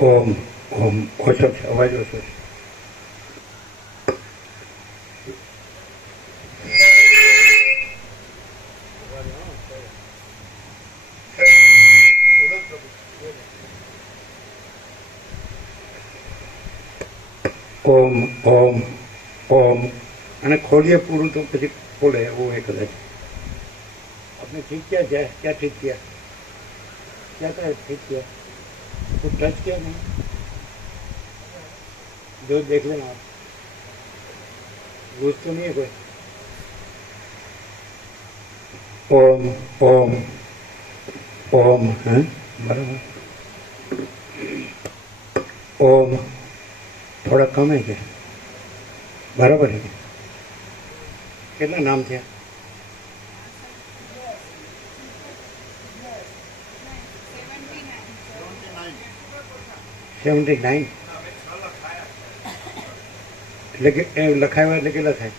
ઓમ ઓમ ઓછો છે, અવાજ ઓછો છે. ઓમ ઓમ ઓમ અને ખોલીએ પૂરું તો પછી ખોલે એવું એ કદાચ. आपने ठीक किया जाए, क्या ठीक किया, क्या था ठीक किया, कुछ टच किया नहीं, जो देख लेना आप, घुस तो नहीं है कोई. ओम ओम ओम है बराबर. ओम थोड़ा कम है क्या, बराबर है. कितना नाम थे 79 એટલે કે લખાવ્યા એટલે કેટલા થાય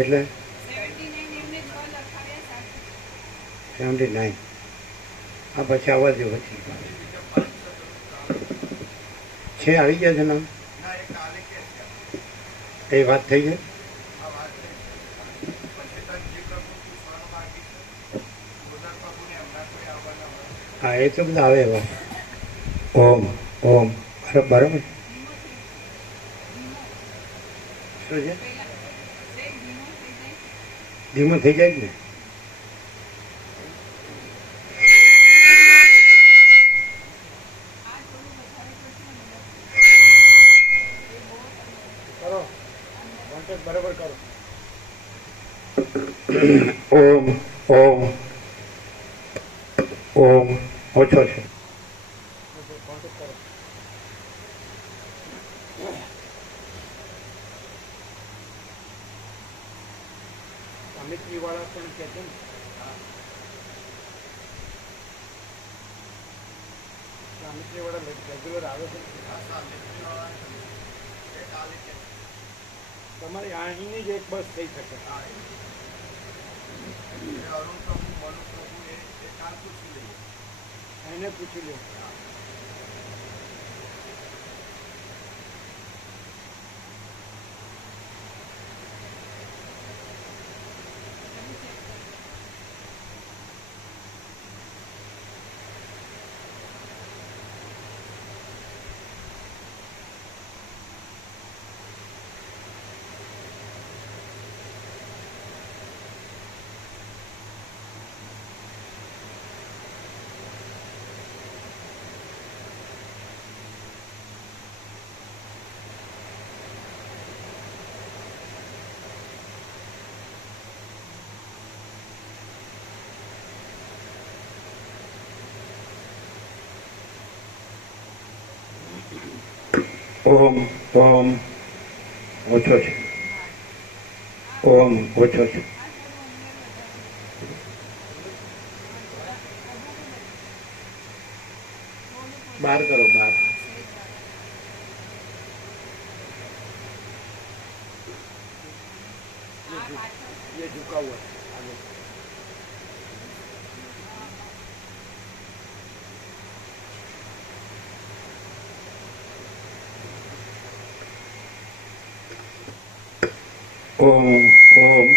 એટલે 79. આ પછી આવવા જેવું પછી છે, આવી ગયા છે નામ, એ વાત થઈ ગઈ. હા એ તો બધા આવે એવા. ઓમ ઓમ બરાબર. શું છે, ધીમો થઈ જાય ને. કરો કોન્ટેક્ટ બરાબર કરો. ઓમ ઓમ ઓમ ઓછો છે. વાળા પણ કે છે ને, સામિત્રી વાળા રેગ્યુલર આવે છે. તમારી અહીંની જ એક બસ થઈ શકે. એને પૂછી લો. ઓમ ઓમ ઓછો છે. ઓમ ઓછો છે. બહાર કરો, બહાર. ये झुका हुआ है आगे. ओम ओम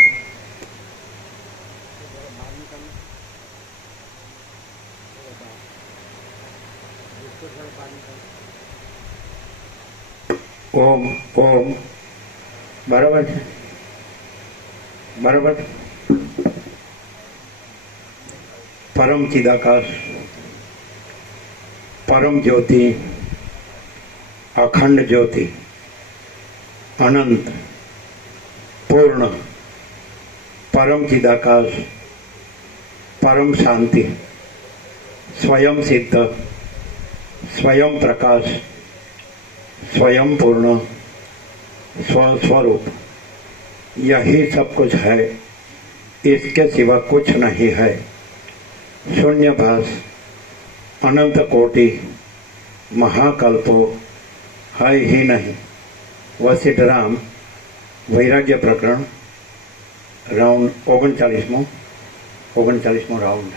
ओम ओम बराबर है, बराबर. परम चिदाकाश, परम ज्योति, अखंड ज्योति, अनंत, पूर्ण, परम चिदाकाश, परम शांति, स्वयं सिद्ध, स्वयं प्रकाश, स्वयं पूर्ण, स्वस्वरूप, यही सब कुछ है, इसके सिवा कुछ नहीं है. शून्यभास, अनंत कोटि, महाकल्पो है ही नहीं. वशिष्ठराम वैराग्य प्रकरण राउंड 39मो राउंड.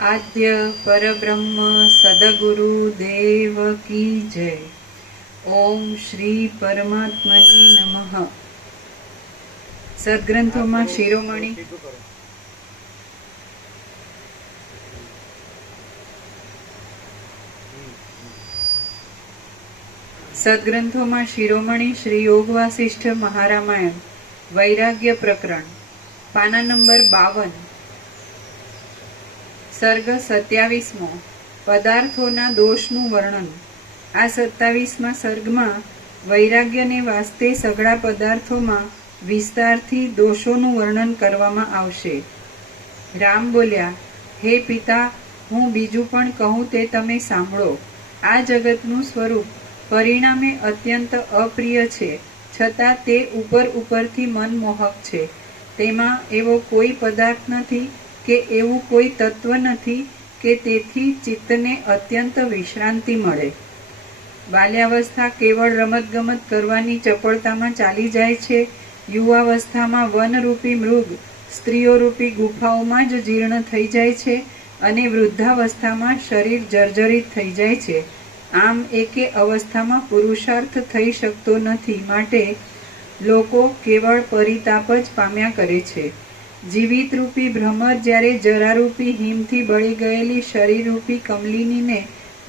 आद्य परब्रह्म सदगुरु देव की जय। ओम श्री परमात्मने नमः। सद्ग्रंथों शिरोमणि सद्ग्रंथों शिरोमणि श्री योग वासिष्ठ महारामायण वैराग्य प्रकरण पाना नंबर 52 सर्ग 27 पदार्थोना दोषનું વર્ણન। આ 27મા સર્ગમાં વૈરાગ્યને વાસ્તે સઘળા પદાર્થોમાં વિસ્તારથી દોષોનું વર્ણન કરવામાં આવશે। રામ બોલ્યા, હે પિતા, હું બીજું પણ કહું તે તમે સાંભળો। આ જગતનું સ્વરૂપ પરિણામે અત્યંત અપ્રિય છે, છતાં તે ઉપરથી મનમોહક છે। તેમાં એવો કોઈ પદાર્થ નથી કે એવું કોઈ તત્વ નથી કે તેથી ચિત્તને અત્યંત વિશ્રાંતિ મળે। બાલ્યાવસ્થા કેવળ રમતગમત કરવાની ચપળતામાં ચાલી જાય છે। યુવાવસ્થામાં વનરૂપી મૃગ સ્ત્રીઓરૂપી ગુફાઓમાં જ જીર્ણ થઈ જાય છે અને વૃદ્ધાવસ્થામાં શરીર જર્જરિત થઈ જાય છે। આમ એકે અવસ્થામાં પુરુષાર્થ થઈ શકતો નથી, માટે લોકો કેવળ પરિતાપ જ પામ્યા કરે છે। જીવિત રૂપી ભ્રમર જ્યારે જરારૂપી હિમથી બળી ગયેલી શરીરરૂપી કમલિનીને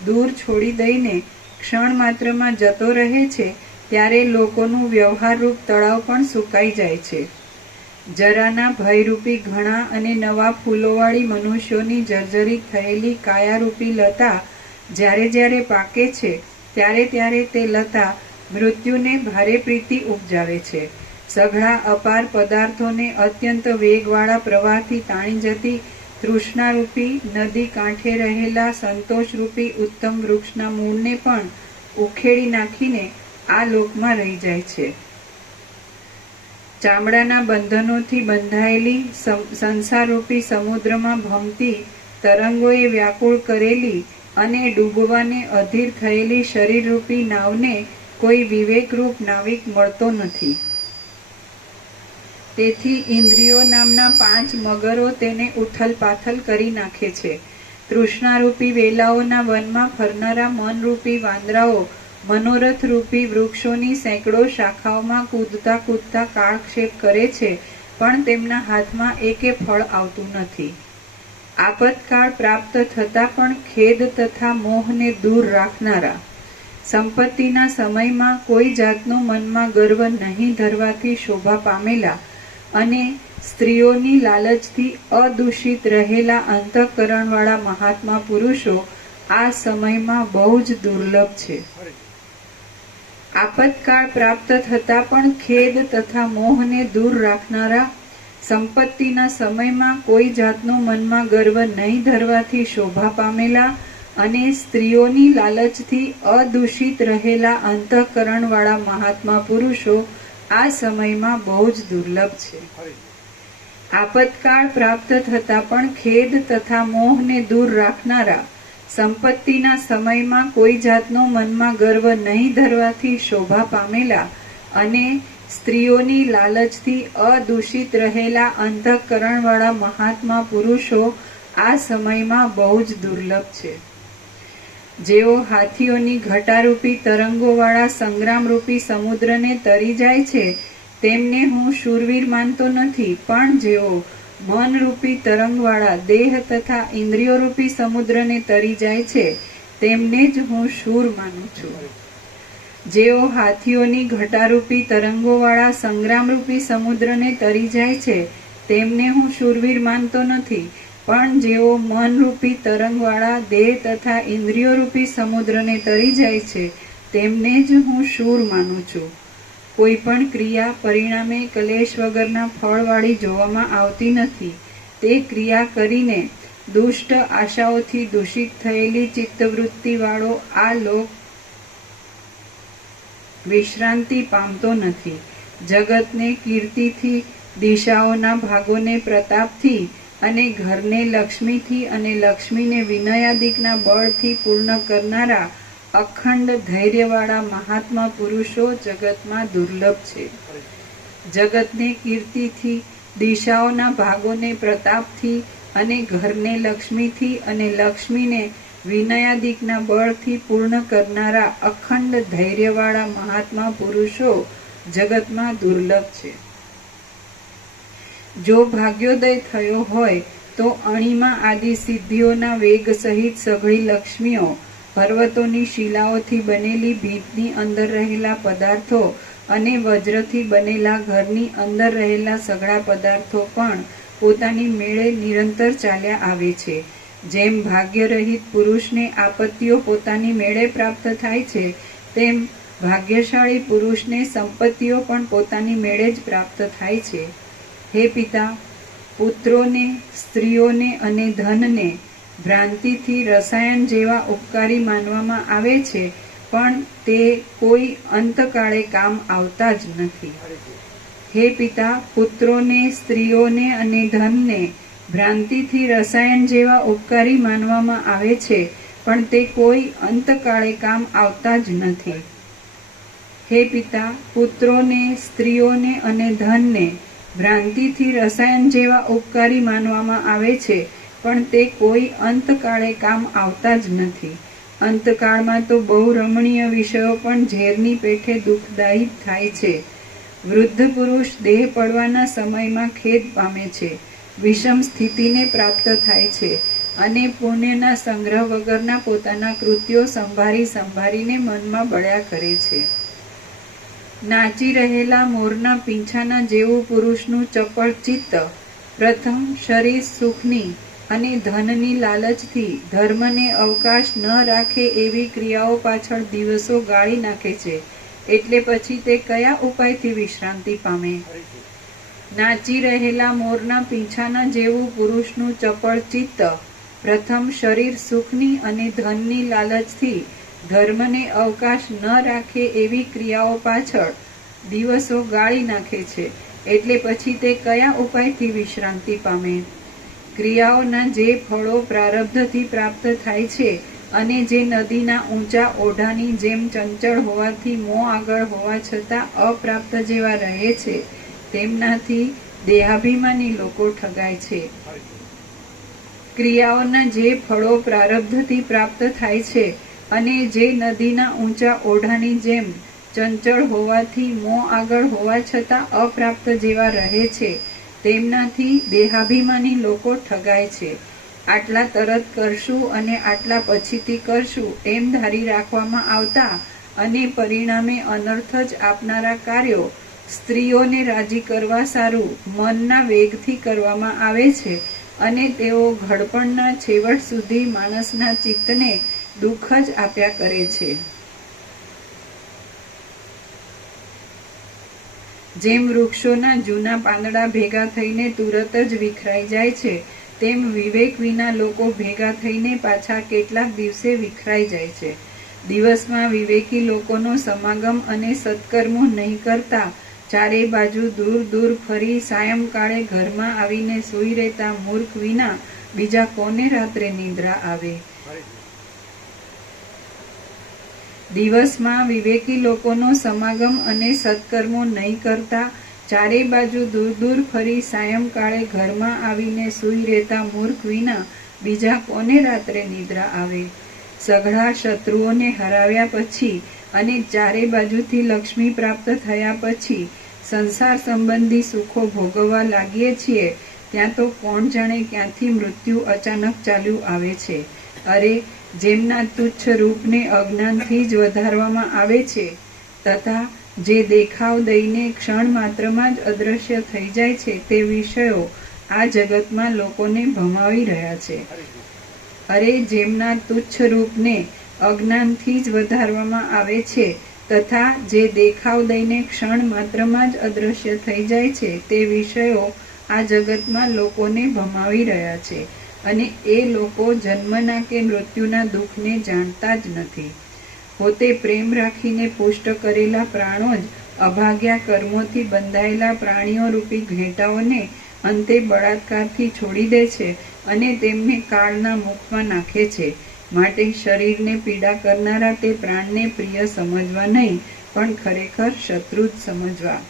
દૂર છોડી દઈને ક્ષણ માત્રમાં જતો રહે છે, ત્યારે લોકોનું વ્યવહારરૂપ તળાવ પણ સુકાઈ જાય છે। જરાના ભયરૂપી ઘણા અને નવા ફૂલોવાળી મનુષ્યોની જર્જરિત થયેલી કાયારૂપી લતા જ્યારે જ્યારે પાકે છે, ત્યારે ત્યારે તે લતા મૃત્યુને ભારે પ્રીતિ ઉપજાવે છે। સઘળા અપાર પદાર્થોને અત્યંત વેગવાળા પ્રવાહથી તાણી જતી તૃષ્ણારૂપી નદી કાંઠે રહેલા સંતોષરૂપી ઉત્તમ વૃક્ષના મૂળને પણ ઉખેડી નાખીને આ લોકમાં રહી જાય છે। ચામડાના બંધનોથી બંધાયેલી સંસારરૂપી સમુદ્રમાં ભમતી તરંગોએ વ્યાકુળ કરેલી અને ડૂબવાને અધીર થયેલી શરીરરૂપી નાવને કોઈ વિવેકરૂપ નાવિક મળતો નથી। તેથી ઇન્દ્રિયો નામના 5 મગરો તેને ઉથલ પાથલ કરી નાખે છે। તૃષ્ણારૂપી વેલાઓના વનમાં ફરનારા મનરૂપી વાંદરાઓ મનોરથરૂપી વૃક્ષોની સેંકડો શાખાઓમાં કૂદતા કૂદતા કાળક્ષેપ કરે છે, પણ તેમના હાથમાં એકે ફળ આવતું નથી। આપતકાળ પ્રાપ્ત થતા પણ ખેદ તથા મોહને દૂર રાખનારા, સંપત્તિના સમયમાં કોઈ જાતનો મનમાં ગર્વ નહીં ધરવાથી શોભા પામેલા અને સ્ત્રીઓની લાલચથી અદૂષિત રહેલા અંતઃકરણવાળા મહાત્મા પુરુષો આ સમયમાં બહુ જ દુર્લભ છે। આપતકાળ પ્રાપ્ત થતા પણ ખેદ તથા મોહને દૂર રાખનારા, સંપત્તિના સમયમાં કોઈ જાતનો મનમાં ગર્વ નહીં ધરવાથી શોભા પામેલા અને સ્ત્રીઓની લાલચથી અદૂષિત રહેલા અંતઃકરણવાળા મહાત્મા પુરુષો આ સમયમાં બહુ જ દુર્લભ છે। આપતકાળ પ્રાપ્ત થતા પણ ખેદ તથા મોહને દૂર રાખનારા, સંપત્તિના સમયમાં કોઈ જાતનો મનમાં ગર્વ નહીં ધરવાથી શોભા પામેલા અને સ્ત્રીઓની લાલચથી અદૂષિત રહેલા અંતઃકરણવાળા મહાત્મા પુરુષો આ સમયમાં બહુ જ દુર્લભ છે। જેઓ હાથીઓની ઘટારૂપી તરંગોવાળા સંગ્રામરૂપી સમુદ્રને તરી જાય છે, તેમને હું શૂરવીર માનતો નથી, પણ જેઓ મનરૂપી તરંગવાળા દેહ તથા ઇન્દ્રિયોરૂપી સમુદ્રને તરી જાય છે, તેમને જ હું શૂર માનું છું। જેઓ હાથીઓની ઘટારૂપી તરંગોવાળા સંગ્રામરૂપી સમુદ્રને તરી જાય છે, તેમને હું શૂરવીર માનતો નથી, પણ જેઓ મનરૂપી તરંગવાળા દેહ તથા ઇન્દ્રિયોરૂપી સમુદ્રને તરી જાય છે, તેમને જ હું શૂર માનું છું। કોઈ પણ ક્રિયા પરિણામે કલેશ વગરના ફળવાળી જોવામાં આવતી નથી। તે ક્રિયા કરીને દુષ્ટ આશાઓથી દૂષિત થયેલી ચિત્તવૃત્તિવાળો આ લોક વિશ્રાંતિ પામતો નથી। જગતને કીર્તિથી, દિશાઓના ભાગોને પ્રતાપથી અને ઘરને લક્ષ્મીથી અને લક્ષ્મીને વિનયાદિકના બળથી પૂર્ણ કરનારા અખંડ ધૈર્યવાળા મહાત્મા પુરુષો જગતમાં દુર્લભ છે। જગતને કીર્તિથી, દિશાઓના ભાગોને પ્રતાપથી અને ઘરને લક્ષ્મીથી અને લક્ષ્મીને વિનયાદિકના બળથી પૂર્ણ કરનારા અખંડ ધૈર્યવાળા મહાત્મા પુરુષો જગતમાં દુર્લભ છે. જો ભાગ્યોદય થયો હોય તો અણિમા આદિ સિદ્ધિઓના વેગ સહિત સઘળી લક્ષ્મીઓ, પર્વતોની શિલાઓથી બનેલી ભીંતની અંદર રહેલા પદાર્થો અને વજ્રથી બનેલા ઘરની અંદર રહેલા સઘળા પદાર્થો પણ પોતાની મેળે નિરંતર ચાલ્યા આવે છે. જેમ ભાગ્યરહિત પુરુષને આપત્તિઓ પોતાની મેળે પ્રાપ્ત થાય છે, તેમ ભાગ્યશાળી પુરુષને સંપત્તિઓ પણ પોતાની મેળે જ પ્રાપ્ત થાય છે. હે પિતા, પુત્રોને, સ્ત્રીઓને અને ધનને ભ્રાંતિથી રસાયણ જેવા ઉપકારી માનવામાં આવે છે, પણ તે કોઈ અંતકાળે કામ આવતા જ નથી. હે પિતા, પુત્રોને, સ્ત્રીઓને અને ધનને ભ્રાંતિથી રસાયણ જેવા ઉપકારી માનવામાં આવે છે, પણ તે કોઈ અંતકાળે કામ આવતા જ નથી. હે પિતા, પુત્રોને, સ્ત્રીઓને અને ધનને ભ્રાંતિથી રસાયણ જેવા ઉપકારી માનવામાં આવે છે, પણ તે કોઈ અંતકાળે કામ આવતા જ નથી. અંતકાળમાં તો બહુ રમણીય વિષયો પણ ઝેરની પેઠે દુઃખદાયી થાય છે. વૃદ્ધ પુરુષ દેહ પડવાના સમયમાં ખેદ પામે છે, વિષમ સ્થિતિને પ્રાપ્ત થાય છે અને પુણ્યના સંગ્રહ વગરના પોતાના કૃત્યો સંભાળીને મનમાં બળ્યા કરે છે. નાચી રહેલા મોરના પીંછાના જેવું પુરુષનું ચપળ ચિત્ત પ્રથમ શરીર સુખની અને ધનની લાલચથી ધર્મને અવકાશ ન રાખે એવી ક્રિયાઓ પાછળ દિવસો ગાળી નાખે છે, એટલે પછી તે કયા ઉપાયથી વિશ્રાંતિ પામે? નાચી રહેલા મોરના પીંછાના જેવું પુરુષનું ચપળ ચિત્ત પ્રથમ શરીર સુખની અને ધનની લાલચથી ધર્મને અવકાશ ન રાખે એવી ક્રિયાઓ પાછળ દિવસો ગાળી નાખે છે, એટલે પછી તે કયા ઉપાયથી વિશ્રાંતિ પામે? ક્રિયાઓના જે ફળો પ્રારબ્ધથી પ્રાપ્ત થાય છે અને જે નદીના ઊંચા ઓઢાની જેમ ચંચળ હોવાથી મોં આગળ હોવા છતાં અપ્રાપ્ત જેવા રહે છે, તેમનાથી દેહાભિમાની લોકો ઠગાય છે. ક્રિયાઓના જે ફળો પ્રારબ્ધથી પ્રાપ્ત થાય છે અને જે નદીના ઊંચા ઓઢાની જેમ ચંચળ હોવાથી મોં આગળ હોવા છતાં અપ્રાપ્ત જેવા રહે છે, તેમનાથી દેહાભિમાની લોકો ઠગાય છે. આટલા તરત કરશું અને આટલા પછીથી કરશું એમ ધારી રાખવામાં આવતા અને પરિણામે અનર્થ જ આપનારા કાર્યો સ્ત્રીઓને રાજી કરવા સારું મનના વેગથી કરવામાં આવે છે અને તેઓ ઘડપણના છેવટ સુધી માણસના ચિત્તને દુઃખ જ આપ્યા કરે છે. જેમ વૃક્ષોના જૂના પાંદડા ભેગા થઈને તુરત જ વિખરાઈ જાય છે, તેમ વિવેક વિના લોકો ભેગા થઈને પાછા કેટલાક દિવસે વિખરાઈ જાય છે. દિવસમાં વિવેકી લોકોનો સમાગમ અને સત્કર્મો નહીં કરતા ચારે બાજુ દૂર દૂર ફરી સાયંકાળે ઘરમાં આવીને સૂઈ રહેતા મૂર્ખ વિના બીજા કોને રાત્રે નિદ્રા આવે? દિવસમાં વિવેકી લોકોનો સમાગમ અને સત્કર્મો નહીં કરતા ચારે બાજુ દૂર દૂર ફરી સાયંકાળે ઘરમાં આવીને સૂઈ રહેતા મૂર્ખ વિના બીજા કોને રાત્રે નિદ્રા આવે? સઘળા શત્રુઓને હરાવ્યા પછી અને ચારે બાજુથી લક્ષ્મી પ્રાપ્ત થયા પછી સંસાર સંબંધી સુખો ભોગવવા લાગીએ છીએ, ત્યાં તો કોણ જાણે ક્યાંથી મૃત્યુ અચાનક ચાલ્યું આવે છે. અરે, જેમના તુચ્છ રૂપને અજ્ઞાનથી જ વધારવામાં આવે છે તથા જે દેખાવ દઈને ક્ષણ માત્રમાં જ અદ્રશ્ય થઈ જાય છે, તે વિષયો આ જગતમાં લોકોને ભમાવી રહ્યા છે. અરે, જેમના તુચ્છ રૂપને અજ્ઞાનથી જ વધારવામાં આવે છે તથા જે દેખાવ દઈને ક્ષણ માત્રમાં જ અદ્રશ્ય થઈ જાય છે, તે વિષયો આ જગતમાં લોકોને ભમાવી રહ્યા છે અને એ લોકો જન્મના કે મૃત્યુના દુઃખને જાણતા જ નથી. પોતે પ્રેમ રાખીને પુષ્ટ કરેલા પ્રાણો જ અભાગ્યા કર્મોથી બંધાયેલા પ્રાણીઓ રૂપી ઘેટાઓને અંતે બળાત્કારથી છોડી દે છે અને તેમને કાળના મુખમાં નાખે છે. માટે શરીરને પીડા કરનારા તે પ્રાણને પ્રિય સમજવા નહીં, પણ ખરેખર શત્રુ જ સમજવા.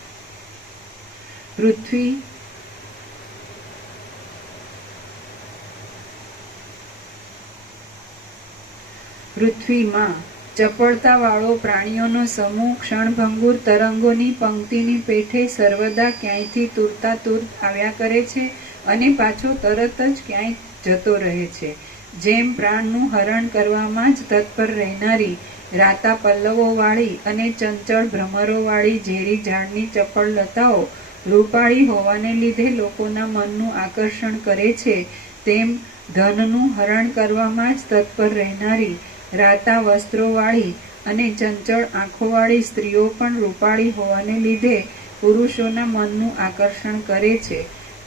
પૃથ્વીમાં ચપળતાવાળો પ્રાણીઓનો સમૂહ ક્ષણભંગુર તરંગોની પંક્તિની પેઠે સર્વદા ક્યાંયથી તુરતા તુર આવ્યા કરે છે અને પાછો તરત જ ક્યાંય જતો રહે છે. જેમ પ્રાણનું હરણ કરવામાં જ તત્પર રહેનારી રાતા પલ્લવોવાળી અને ચંચળ ભ્રમરોવાળી ઝેરી ઝાડની ચપળ લતાઓ રૂપાળી હોવાને લીધે લોકોના મનનું આકર્ષણ કરે છે, તેમ ધનનું હરણ કરવામાં જ તત્પર રહેનારી રાતા વસ્ત્રોવાળી અને ચંચળ આંખોવાળી સ્ત્રીઓ પણ રૂપાળી હોવાને લીધે પુરુષોના મનનું આકર્ષણ કરે છે.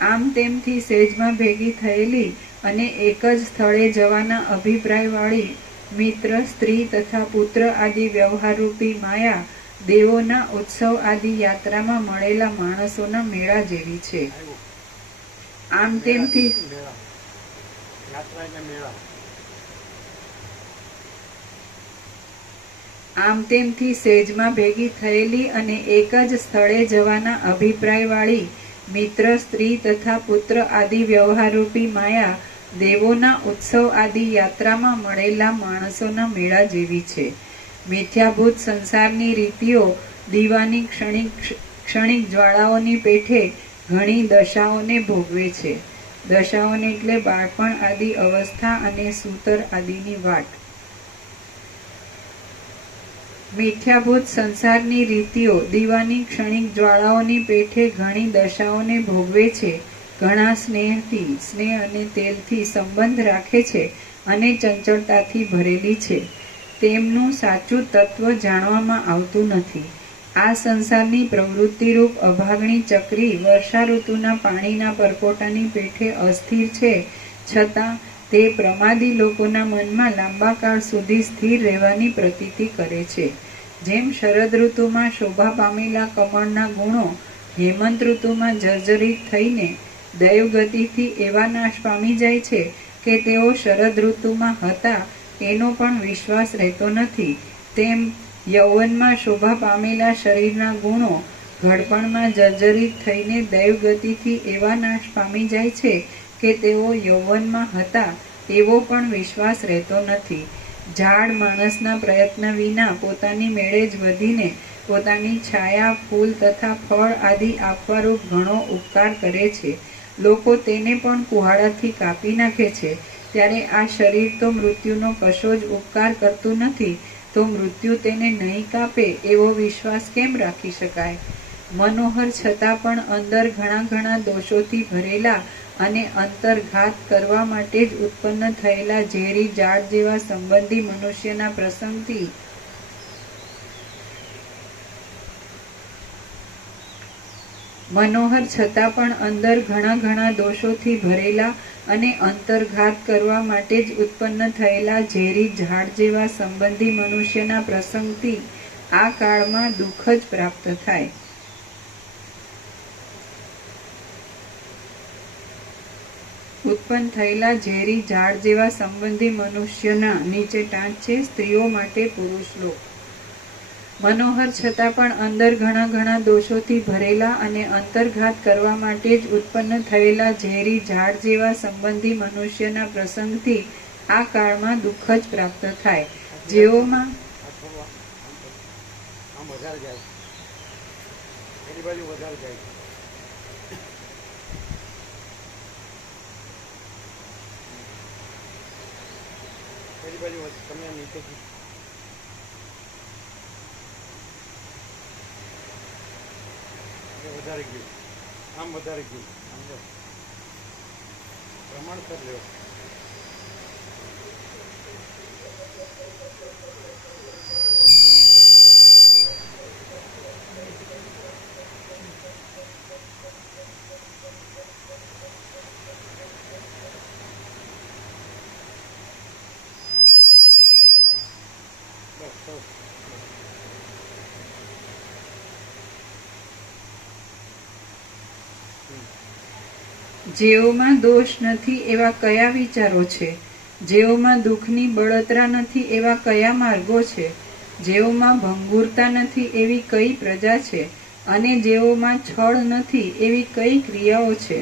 આમ તેમથી સેજમાં ભેગી થયેલી અને એક જ સ્થળે જવાના અભિપ્રાયવાળી મિત્ર, સ્ત્રી તથા પુત્ર આદિ વ્યવહારરૂપી માયા દેવોના ઉત્સવ આદિ યાત્રામાં મળેલા માણસોના મેળા જેવી છે. આમ તેમથી સેજમાં ભેગી થયેલી અને એક જ સ્થળે જવાના અભિપ્રાયવાળી મિત્ર, સ્ત્રી તથા પુત્ર આદિ વ્યવહારરૂપી માયા દેવોના ઉત્સવ આદિ યાત્રામાં મળેલા માણસોના મેળા જેવી છે. મિથ્યાભૂત સંસારની રીતિઓ દીવાની ક્ષણિક જ્વાળાઓની પેઠે ઘણી દશાઓને ભોગવે છે. દશાઓને એટલે બાળપણ આદિ અવસ્થા અને સૂતર આદિની વાટ. મિથ્યાભૂત સંસારની રીતિઓ દીવાની ક્ષણિક જ્વાળાઓની પેઠે ઘણી દશાઓને ભોગવે છે. ઘણા સ્નેહથી, સ્નેહ અને તેલથી સંબંધ રાખે છે અને ચંચળતાથી ભરેલી છે. તેમનું સાચું તત્વ જાણવામાં આવતું નથી. આ સંસારની પ્રવૃત્તિરૂપ અભાગણી ચક્રી વર્ષા ઋતુના પાણીના પરપોટાની પેઠે અસ્થિર છે, છતાં તે પ્રમાદી લોકોના મનમાં લાંબા કાળ સુધી સ્થિર રહેવાની પ્રતીતિ કરે છે. જેમ શરદ ઋતુમાં શોભા પામેલા કમળના ગુણો હેમંત ઋતુમાં જર્જરિત થઈને દૈવગતિથી એવા નાશ પામી જાય છે કે તેઓ શરદ ઋતુમાં હતા એનો પણ વિશ્વાસ રહેતો નથી, તેમ યૌવનમાં શોભા પામેલા શરીરના ગુણો ઘડપણમાં જર્જરિત થઈને દૈવગતિથી એવા નાશ પામી જાય છે કે તેઓ યૌવનમાં હતા એવો પણ વિશ્વાસ રહેતો નથી. ઝાડ માણસના પ્રયત્ન વિના પોતાની મેળે જ વધીને પોતાની છાયા, ફૂલ તથા ફળ આદિ આપવારૂપ ઘણો ઉપકાર કરે છે. લોકો તેને પણ કુહાડાથી કાપી નાખે છે. ત્યારે આ શરીર તો મૃત્યુનો કશો જ ઉપકાર કરતું નથી, તો મૃત્યુ તેને નહીં કાપે એવો વિશ્વાસ કેમ રાખી શકાય? મનોહર છતાં પણ અંદર ઘણા દોષોથી ભરેલા અને અંતર્ઘાત કરવા માટે જ ઉત્પન્ન થયેલા ઝેરી ઝાડ જેવા સંબંધી મનુષ્યના પ્રસંગથી મનોહર છતાં પણ અંદર ઘણા દોષોથી ભરેલા અને અંતર્ઘાત કરવા માટે જ ઉત્પન્ન થયેલા ઝેરી ઝાડ જેવા સંબંધી મનુષ્યના પ્રસંગથી આ કાળમાં દુઃખ જ પ્રાપ્ત થાય. ઉત્પન્ન થયેલા ઝેરી ઝાડ જેવા સંબંધી મનુષ્યના નીચે ટાંચ છે સ્ત્રીઓ માટે પુરુષ લોક. મનોહર છતાં પણ અંદર ઘણા દોષોથી ભરેલા અને અંતર્ઘાત કરવા માટે જ ઉત્પન્ન થયેલા ઝેરી ઝાડ જેવા સંબંધી મનુષ્યના પ્રસંગથી આ કાળમાં દુઃખ જ પ્રાપ્ત થાય. જેઓમાં વધારે ગયું, આમ વધારે ગયું, સમજો પ્રમાણસર લેવો. જેઓમાં દોષ નથી એવા કયા વિચારો છે? જેઓમાં દુઃખની બળતરા નથી એવા કયા માર્ગો છે? જેઓમાં ભંગુરતા નથી એવી કઈ પ્રજા છે? અને જેઓમાં છળ નથી એવી કઈ ક્રિયાઓ છે?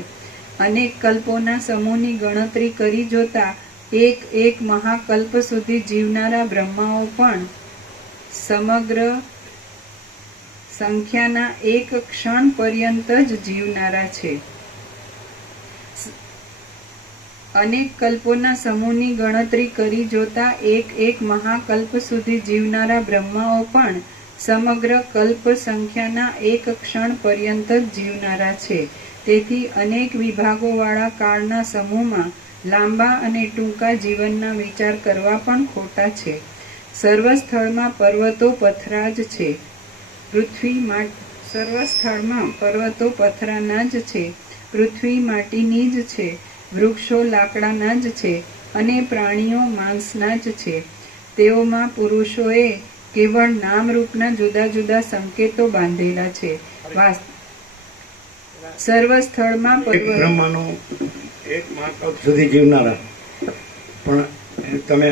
અનેક કલ્પોના સમૂહની ગણતરી કરી જોતા એક મહાકલ્પ સુધી જીવનારા બ્રહ્માઓ પણ સમગ્ર સંખ્યાના એક ક્ષણ પર્યંત જ જીવનારા છે. અનેક કલ્પોના સમૂહની ગણતરી કરી જોતા એક મહાકલ્પ સુધી જીવનારા બ્રહ્માઓ પણ સમગ્ર કલ્પ સંખ્યાના એક ક્ષણ પર્યંત જ જીવનારા છે. તેથી અનેક વિભાગોવાળા કાળના સમૂહમાં લાંબા અને ટૂંકા જીવનના વિચાર કરવા પણ ખોટા છે. સર્વ સ્થળમાં પર્વતો પથરા જ છે. સર્વ સ્થળમાં પર્વતો પથરાના જ છે. પૃથ્વી માટીની જ છે. વૃક્ષો લાકડાના જ છે અને પ્રાણીઓ માંસના જ છે. તેઓમાં પુરુષોએ કેવળ નામરૂપના જુદા જુદા સંકેતો બાંધેલા છે. સર્વ સ્થળમાં બ્રહ્માનો એક મહાકલ્પ સુધી જીવનારા, પણ તમે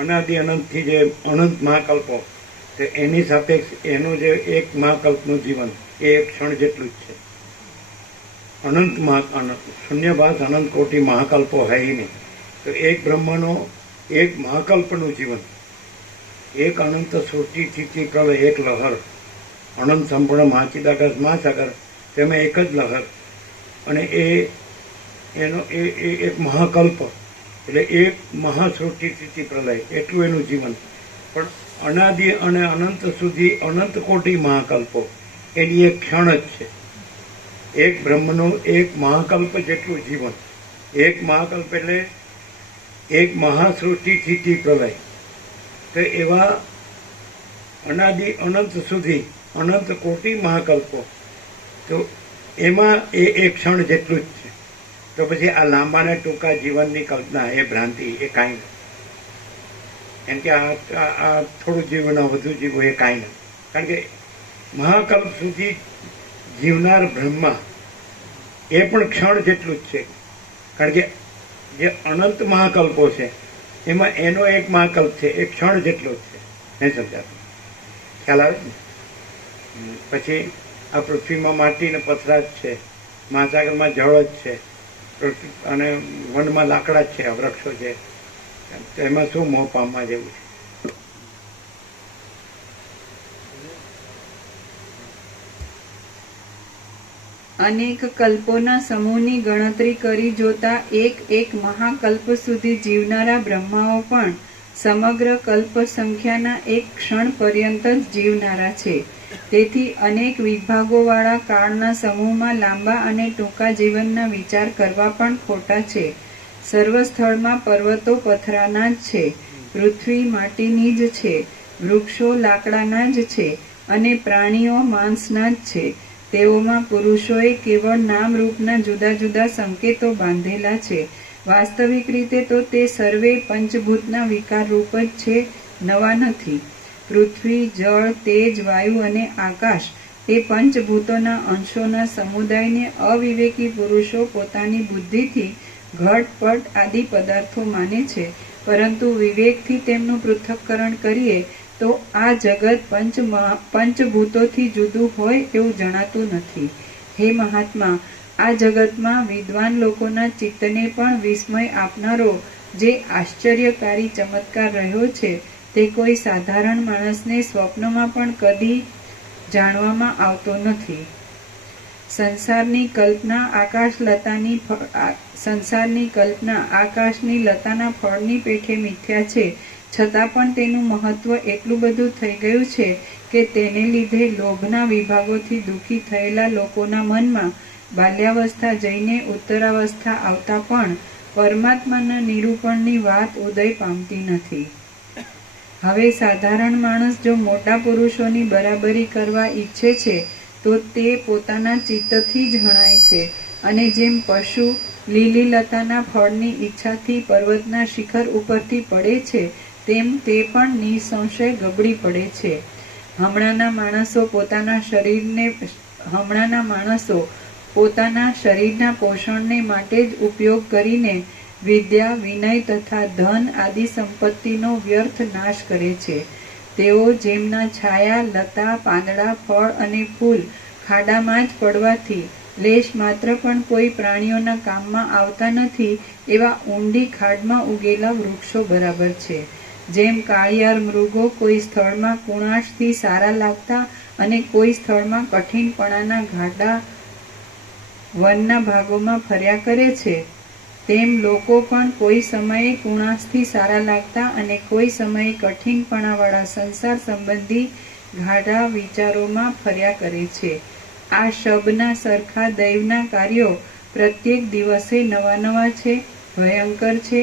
અનાદિ અનંતથી જે અનંત મહાકલ્પો, એની સાપેક્ષ એનું જે એક મહાકલ્પનું જીવન એ એક ક્ષણ જેટલું જ છે. અનંત શૂન્યભાસ અનંત કોટી મહાકલ્પો હૈ નહીં, તો એક બ્રહ્મનો એક મહાકલ્પનું જીવન, એક અનંત સૃષ્ટિ સ્થિતિ પ્રલય, એક લહર, અનંત સંપૂર્ણ મહાચિદાકાશ મહાસાગર, તેમાં એક જ લહર, અને એનો એક મહાકલ્પ એટલે એક મહાસૃષ્ટિ સ્થિતિ પ્રલય, એટલું એનું જીવન. પણ અનાદિ અને અનંત સુધી અનંત કોટી મહાકલ્પો એની એક ક્ષણ જ છે. એક બ્રહ્મનો એક મહાકલ્પ જેટલું જીવન, એક મહાકલ્પ એટલે એક મહાસૃષ્ટિ સ્થિતિ પ્રલય. તો એવા અનાદિ અનંત સુધી અનંત કોટી મહાકલ્પો, તો એમાં એ એક ક્ષણ જેટલું જ છે. તો પછી આ લાંબા ને ટૂંકા જીવનની કલ્પના એ ભ્રાંતિ, એ કાંઈ નથી. એમ કે આ થોડું જીવન વધુ જીવવું એ કાંઈ નથી. કારણ કે મહાકલ્પ સુધી જીવનાર બ્રહ્મા એ પણ ક્ષણ જેટલું જ છે. કારણ કે જે અનંત મહાકલ્પો છે એમાં એનો એક મહાકલ્પ છે એ ક્ષણ જેટલો જ છે. નહીં સમજાતું? ખ્યાલ આવે ને? પછી આ પૃથ્વીમાં માટી ને પથરા જ છે, મહાસાગરમાં જળ જ છે, અને વનમાં લાકડા જ છે, વૃક્ષો છે. એમાં શું મોહ પામવા જેવું છે? અનેક કલ્પોના સમૂહની ગણતરી કરી જોતા એક મહાકલ્પ સુધી જીવનારા બ્રહ્માઓ પણ સમગ્ર કલ્પ સંખ્યાના એક ક્ષણ પર્યંત જ જીવનારા છે. તેથી અનેક વિભાગોવાળા કાળના સમૂહમાં લાંબા અને ટૂંકા જીવનના વિચાર કરવા પણ ખોટા છે. સર્વ સ્થળમાં પર્વતો પથરાના જ છે. પૃથ્વી માટીની જ છે. વૃક્ષો લાકડાના જ છે અને પ્રાણીઓ માંસના જ છે. તેઓમાં પુરુષોએ કેવળ નામરૂપના જુદા જુદા સંકેતો બાંધેલા છે. વાસ્તવિક રીતે તો તે સર્વે પંચભૂતના વિકાર રૂપ જ છે, નવા નથી. પૃથ્વી, જળ, તેજ, વાયુ અને આકાશ એ પંચભૂતોના અંશોના સમુદાયને અવિવેકી પુરુષો પોતાની બુદ્ધિથી ઘટ પટ આદિ પદાર્થો માને છે. પરંતુ વિવેકથી તેમનું પૃથક્કરણ કરીએ તો આ જગત પંચભૂતોથી જુદું હોય એવું જણાતું નથી. હે મહાત્મા, આ જગતમાં વિદ્વાન લોકોના ચિત્તને પણ વિસ્મય આપનારો જે આશ્ચર્યકારી ચમત્કાર રહ્યો છે તે કોઈ સાધારણ માણસને સ્વપ્નમાં પણ કદી જાણવામાં આવતો નથી. સંસારની કલ્પના આકાશની લતાના ફળની પેઠે મિથ્યા છે, છતાં પણ તેનું મહત્વ એટલું બધું થઈ ગયું છે કે તેને લીધે લોભના વિભાગોથી દુઃખી થયેલા લોકોના મનમાં બાલ્યાવસ્થા જઈને ઉત્તરાવસ્થા આવતા પણ પરમાત્માના નિરૂપણની વાત ઉદય પામતી નથી. હવે સાધારણ માણસ જો મોટા પુરુષોની બરાબરી કરવા ઈચ્છે છે તો તે પોતાના ચિત્તથી જ હણાય છે, અને જેમ પશુ લીલી લતાના ફળની ઈચ્છાથી પર્વતના શિખર ઉપરથી પડે છે તેમ તે પણ નિસંશય ગબડી પડે છે. હમણાંના માણસો પોતાના શરીરના પોષણને માટે જ ઉપયોગ કરીને વિદ્યા, વિનય તથા ધન આદિ સંપત્તિનો વ્યર્થ નાશ કરે છે. તેઓ જેમના છાયા, લતા, પાંદડા, ફળ અને ફૂલ ખાડામાં જ પડવાથી લેશ માત્ર પણ કોઈ પ્રાણીઓના કામમાં આવતા નથી એવા ઊંડી ખાડમાં ઉગેલા વૃક્ષો બરાબર છે. જેમ કાળિયાર મૃગો કોઈ સ્થળમાં કુણાશથી સારા લાગતા અને કોઈ સ્થળમાં કઠિનપણાના ઘાટા વનના ભાગોમાં ફર્યા કરે છે, તેમ લોકો પણ કોઈ સમયે કુણાશથી સારા લાગતા અને કોઈ સમયે કઠિનપણાવાળા સંસાર સંબંધી ગાઢા વિચારોમાં ફર્યા કરે છે. આ શબના સરખા દૈવના કાર્યો પ્રત્યેક દિવસે નવા નવા છે, ભયંકર છે,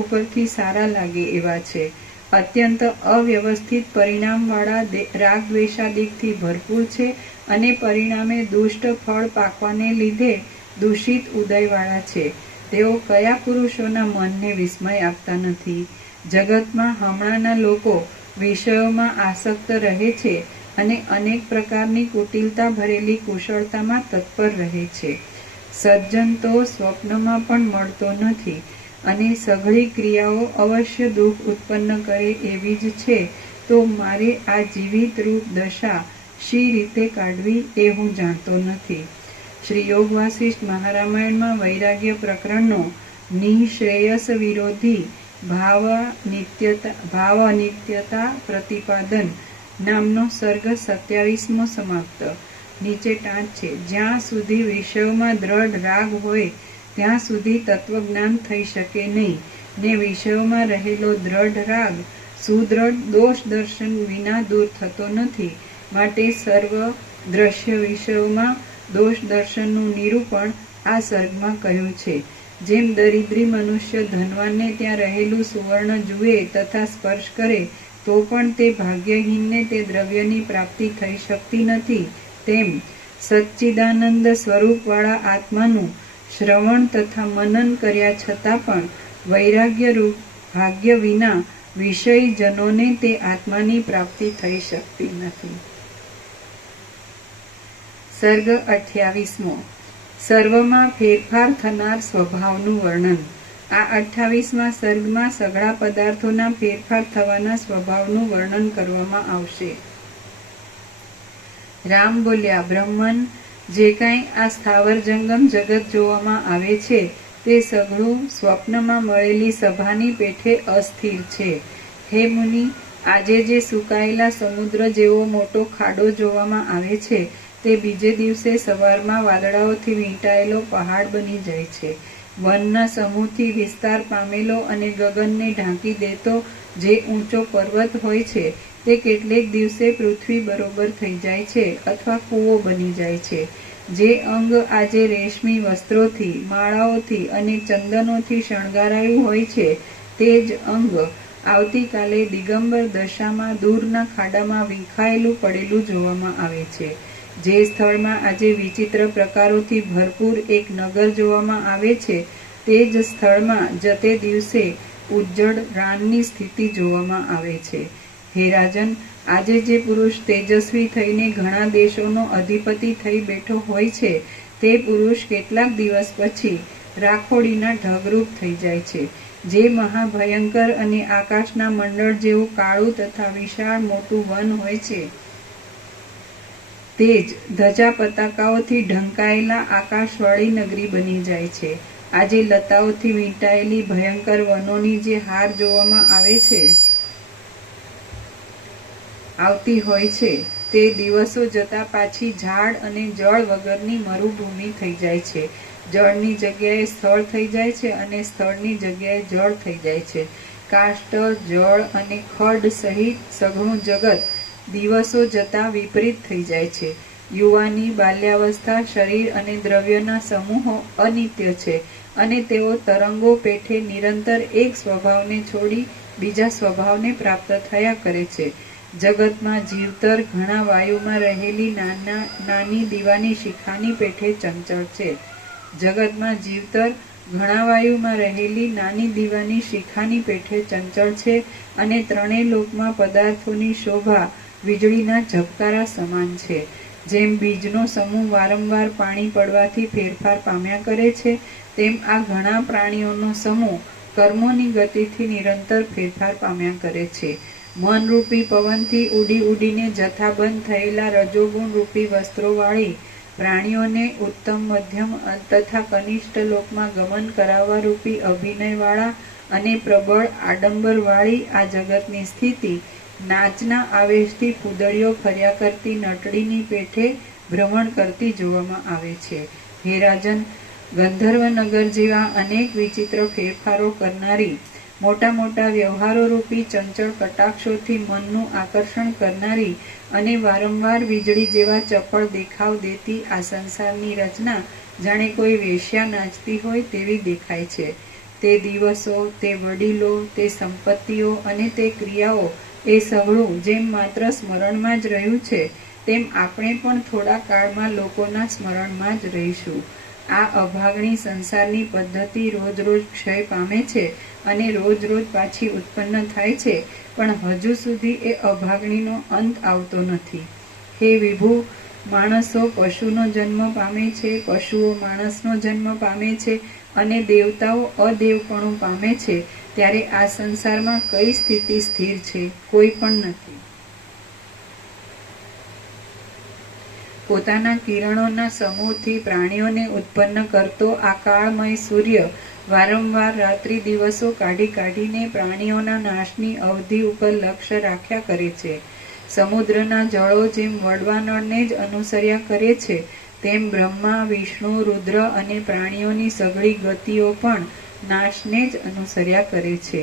ઉપરથી સારા લાગે એવા છે, અત્યંત અવ્યવસ્થિત પરિણામવાળા રાગદ્વેષાદિકથી ભરપૂર છે અને પરિણામે દુષ્ટ ફળ પાકવાને લીધે દૂષિત ઉદયવાળા છે. તેઓ કયા પુરુષોના મનને વિસ્મય આપતા નથી? જગતમાં હમણાંના લોકો વિષયોમાં આસક્ત રહે છે અને અનેક પ્રકારની કુટિલતા ભરેલી કુશળતામાં તત્પર રહે છે. સજ્જન તો સ્વપ્નમાં પણ મળતો નથી અને સઘળી ક્રિયાઓ અવશ્ય દુઃખ ઉત્પન્ન કરે એવી જ છે. તો મારે આ જીવિત રૂપ દશા શી રીતે કાઢવી એ હું જાણતો નથી. શ્રી યોગ વાસિષ્ઠ મહારામાયણમાં વૈરાગ્ય પ્રકરણનો નિઃશ્રેયસ વિરોધી ભાવ અનિત્યતા પ્રતિપાદન નામનો સર્ગ 27મો સમાપ્ત. નીચે ટાંચ છે. જ્યાં સુધી વિષયોમાં દ્રઢ રાગ હોય ત્યાં સુધી તત્વજ્ઞાન થઈ શકે નહીં, ને વિષયોમાં રહેલો દ્રઢ રાગ સુદ્રઢ દોષ દર્શન વિના દૂર થતો નથી. માટે સર્વ દ્રશ્ય વિષયોમાં દોષ દર્શનનું નિરૂપણ આ સર્ગમાં કહ્યું છે. જેમ દરિદ્રી મનુષ્ય ધનવાનને ત્યાં રહેલું સુવર્ણ જુએ તથા સ્પર્શ કરે તો પણ તે ભાગ્યહીનને તે દ્રવ્યની પ્રાપ્તિ થઈ શકતી નથી, તેમ સચ્ચિદાનંદ સ્વરૂપવાળા આત્માનું શ્રવણ તથા મનન કર્યા છતાં પણ વૈરાગ્ય રૂપ ભાગ્ય વિના વિષયજનોને તે આત્માની પ્રાપ્તિ થઈ શકતી નથી. સર્ગ 28મો. સર્વમાં ફેરફાર થનાર સ્વભાવનું વર્ણન. આ 28મા સર્ગમાં સઘળા પદાર્થોના ફેરફાર થવાના સ્વભાવનું વર્ણન કરવામાં આવશે. રામ બોલ્યા, બ્રહ્મન, જે કાંઈ આ સ્થાવર જંગમ જગત જોવામાં આવે છે તે સઘળું સ્વપ્નમાં મળેલી સભાની પેઠે અસ્થિર છે. હે મુનિ, આજે જે સુકાયેલા સમુદ્ર જેવો મોટો ખાડો જોવામાં આવે છે તે બીજે દિવસે સવારમાં વાદળાઓથી વીંટાયેલો પહાડ બની જાય છે. વનના સમૂહથી વિસ્તાર પામેલો અને ગગનને ઢાંકી દેતો જે ઊંચો પર્વત હોય છે તે કેટલેક દિવસે પૃથ્વી બરોબર થઈ જાય છે અથવા કૂવો બની જાય છે. જે અંગ આજે રેશમી વસ્ત્રોથી, માળાઓથી અને ચંદનોથી શણગારાયું હોય છે તે જ અંગ આવતીકાલે દિગંબર દશામાં દૂરના ખાડામાં વિખાયેલું પડેલું જોવામાં આવે છે. જે સ્થળમાં આજે વિચિત્ર પ્રકારોથી ભરપૂર એક નગર જોવામાં આવે છે તે જ સ્થળમાં જતે દિવસે ઉજ્જડ રાનની સ્થિતિ જોવામાં આવે છે. હે રાજન, આજે જે પુરુષ તેજસ્વી થઈને ઘણા દેશોનો અધિપતિ થઈ બેઠો હોય છે તે પુરુષ કેટલાક દિવસ પછી રાખોડીના ઢગરૂપ થઈ જાય છે. જે મહાભયંકર અને આકાશના મંડળ જેવું કાળું તથા વિશાળ મોટું વન હોય છે તે જ ધજા પતાકાઓથી ઢંકાયેલા આકાશવાળી નગરી બની જાય છે. આજે લતાઓથી વીંટાયેલી ભયંકર વનોની જે હાર જોવામાં આવતી હોય છે તે દિવસો જતા પાછી ઝાડ અને જળ વગરની મરુભૂમિ થઈ જાય છે. જળની જગ્યાએ સ્થળ થઈ જાય છે અને સ્થળની જગ્યાએ જળ થઈ જાય છે. કાષ્ટ, જળ અને ખડ સહિત સઘળું જગત દિવસો જતા વિપરીત થઈ જાય છે. યુવાની, બાલ્યાવસ્થા, શરીર અને દ્રવ્યના સમૂહો અનિત્ય છે અને તેઓ તરંગો પેઠે નિરંતર એક સ્વભાવને છોડી બીજા સ્વભાવને પ્રાપ્ત થયા કરે છે. જગતમાં જીવતર ઘણા વાયુમાં રહેલી નાની દીવાની શિખાની પેઠે ચંચળ છે. જગતમાં જીવતર ઘણા વાયુમાં રહેલી નાની દીવાની શિખાની પેઠે ચંચળ છે અને ત્રણેય લોકમાં પદાર્થોની શોભા વીજળીના ઝબકારા સમાન છે. જેમ બીજનો સમૂહ વારંવાર પાણી પડવાથી ફેરફાર પામ્યા કરે છે તેમ આ ઘણા પ્રાણીઓનો સમૂહ કર્મોની ગતિથી નિરંતર ફેરફાર પામ્યા કરે છે. મનરૂપી પવનથી ઉડી ઉડીને જથ્થાબંધ થયેલા રજોગુણ રૂપી વસ્ત્રોવાળી પ્રાણીઓને ઉત્તમ, મધ્યમ તથા કનિષ્ઠ લોકમાં ગમન કરાવવા રૂપી અભિનયવાળા અને પ્રબળ આડંબરવાળી આ જગતની સ્થિતિ નાચના આવેશથી ફૂદડીઓ ફર્યા કરતી નટડીની પેઠે ભ્રમણ કરતી જોવામાં આવે છે. હે રાજન, ગંધર્વનગર જેવા અનેક વિચિત્ર ફેરફારો કરનારી, મોટા મોટા વ્યવહારો રૂપી ચંચળ કટાક્ષોથી મનનું આકર્ષણ કરનારી અને વારંવાર વીજળી જેવા ચપળ દેખાવ દેતી આ સંસારની રચના જાણે કોઈ વેશ્યા નાચતી હોય તેવી દેખાય છે. તે દિવસો, તે વડીલો, તે સંપત્તિઓ અને તે ક્રિયાઓ એ સઘળું જેમ માત્ર સ્મરણમાં જ રહ્યું છે, તેમ આપણે પણ થોડા કાળમાં લોકોના સ્મરણમાં જ રહીશું. આ અભાગણી સંસારની પદ્ધતિ રોજ રોજ ક્ષય પામે છે અને રોજ રોજ પાછી ઉત્પન્ન થાય છે, પણ હજુ સુધી એ અભાગણીનો અંત આવતો નથી. હે વિભુ, માણસો પશુનો જન્મ પામે છે, પશુઓ માણસનો જન્મ પામે છે અને દેવતાઓ અદેવપણું પામે છે, ત્યારે આ સંસારમાં કઈ સ્થિતિ સ્થિર છે? કોઈ પણ નથી. પોતાના કિરણોના સમૂહથી પ્રાણીઓને ઉત્પન્ન કરતો આ કાળમય સૂર્ય વારંવાર રાત્રિ દિવસો કાઢી કાઢીને પ્રાણીઓના નાશની અવધિ ઉપર લક્ષ્ય રાખ્યા કરે છે. સમુદ્રના જળો જેમ વડવાનળને જ અનુસર્યા કરે છે, તેમ બ્રહ્મા, વિષ્ણુ, રુદ્ર અને પ્રાણીઓની સઘળી ગતિઓ પણ નાશને જ અનુસર્યા કરે છે.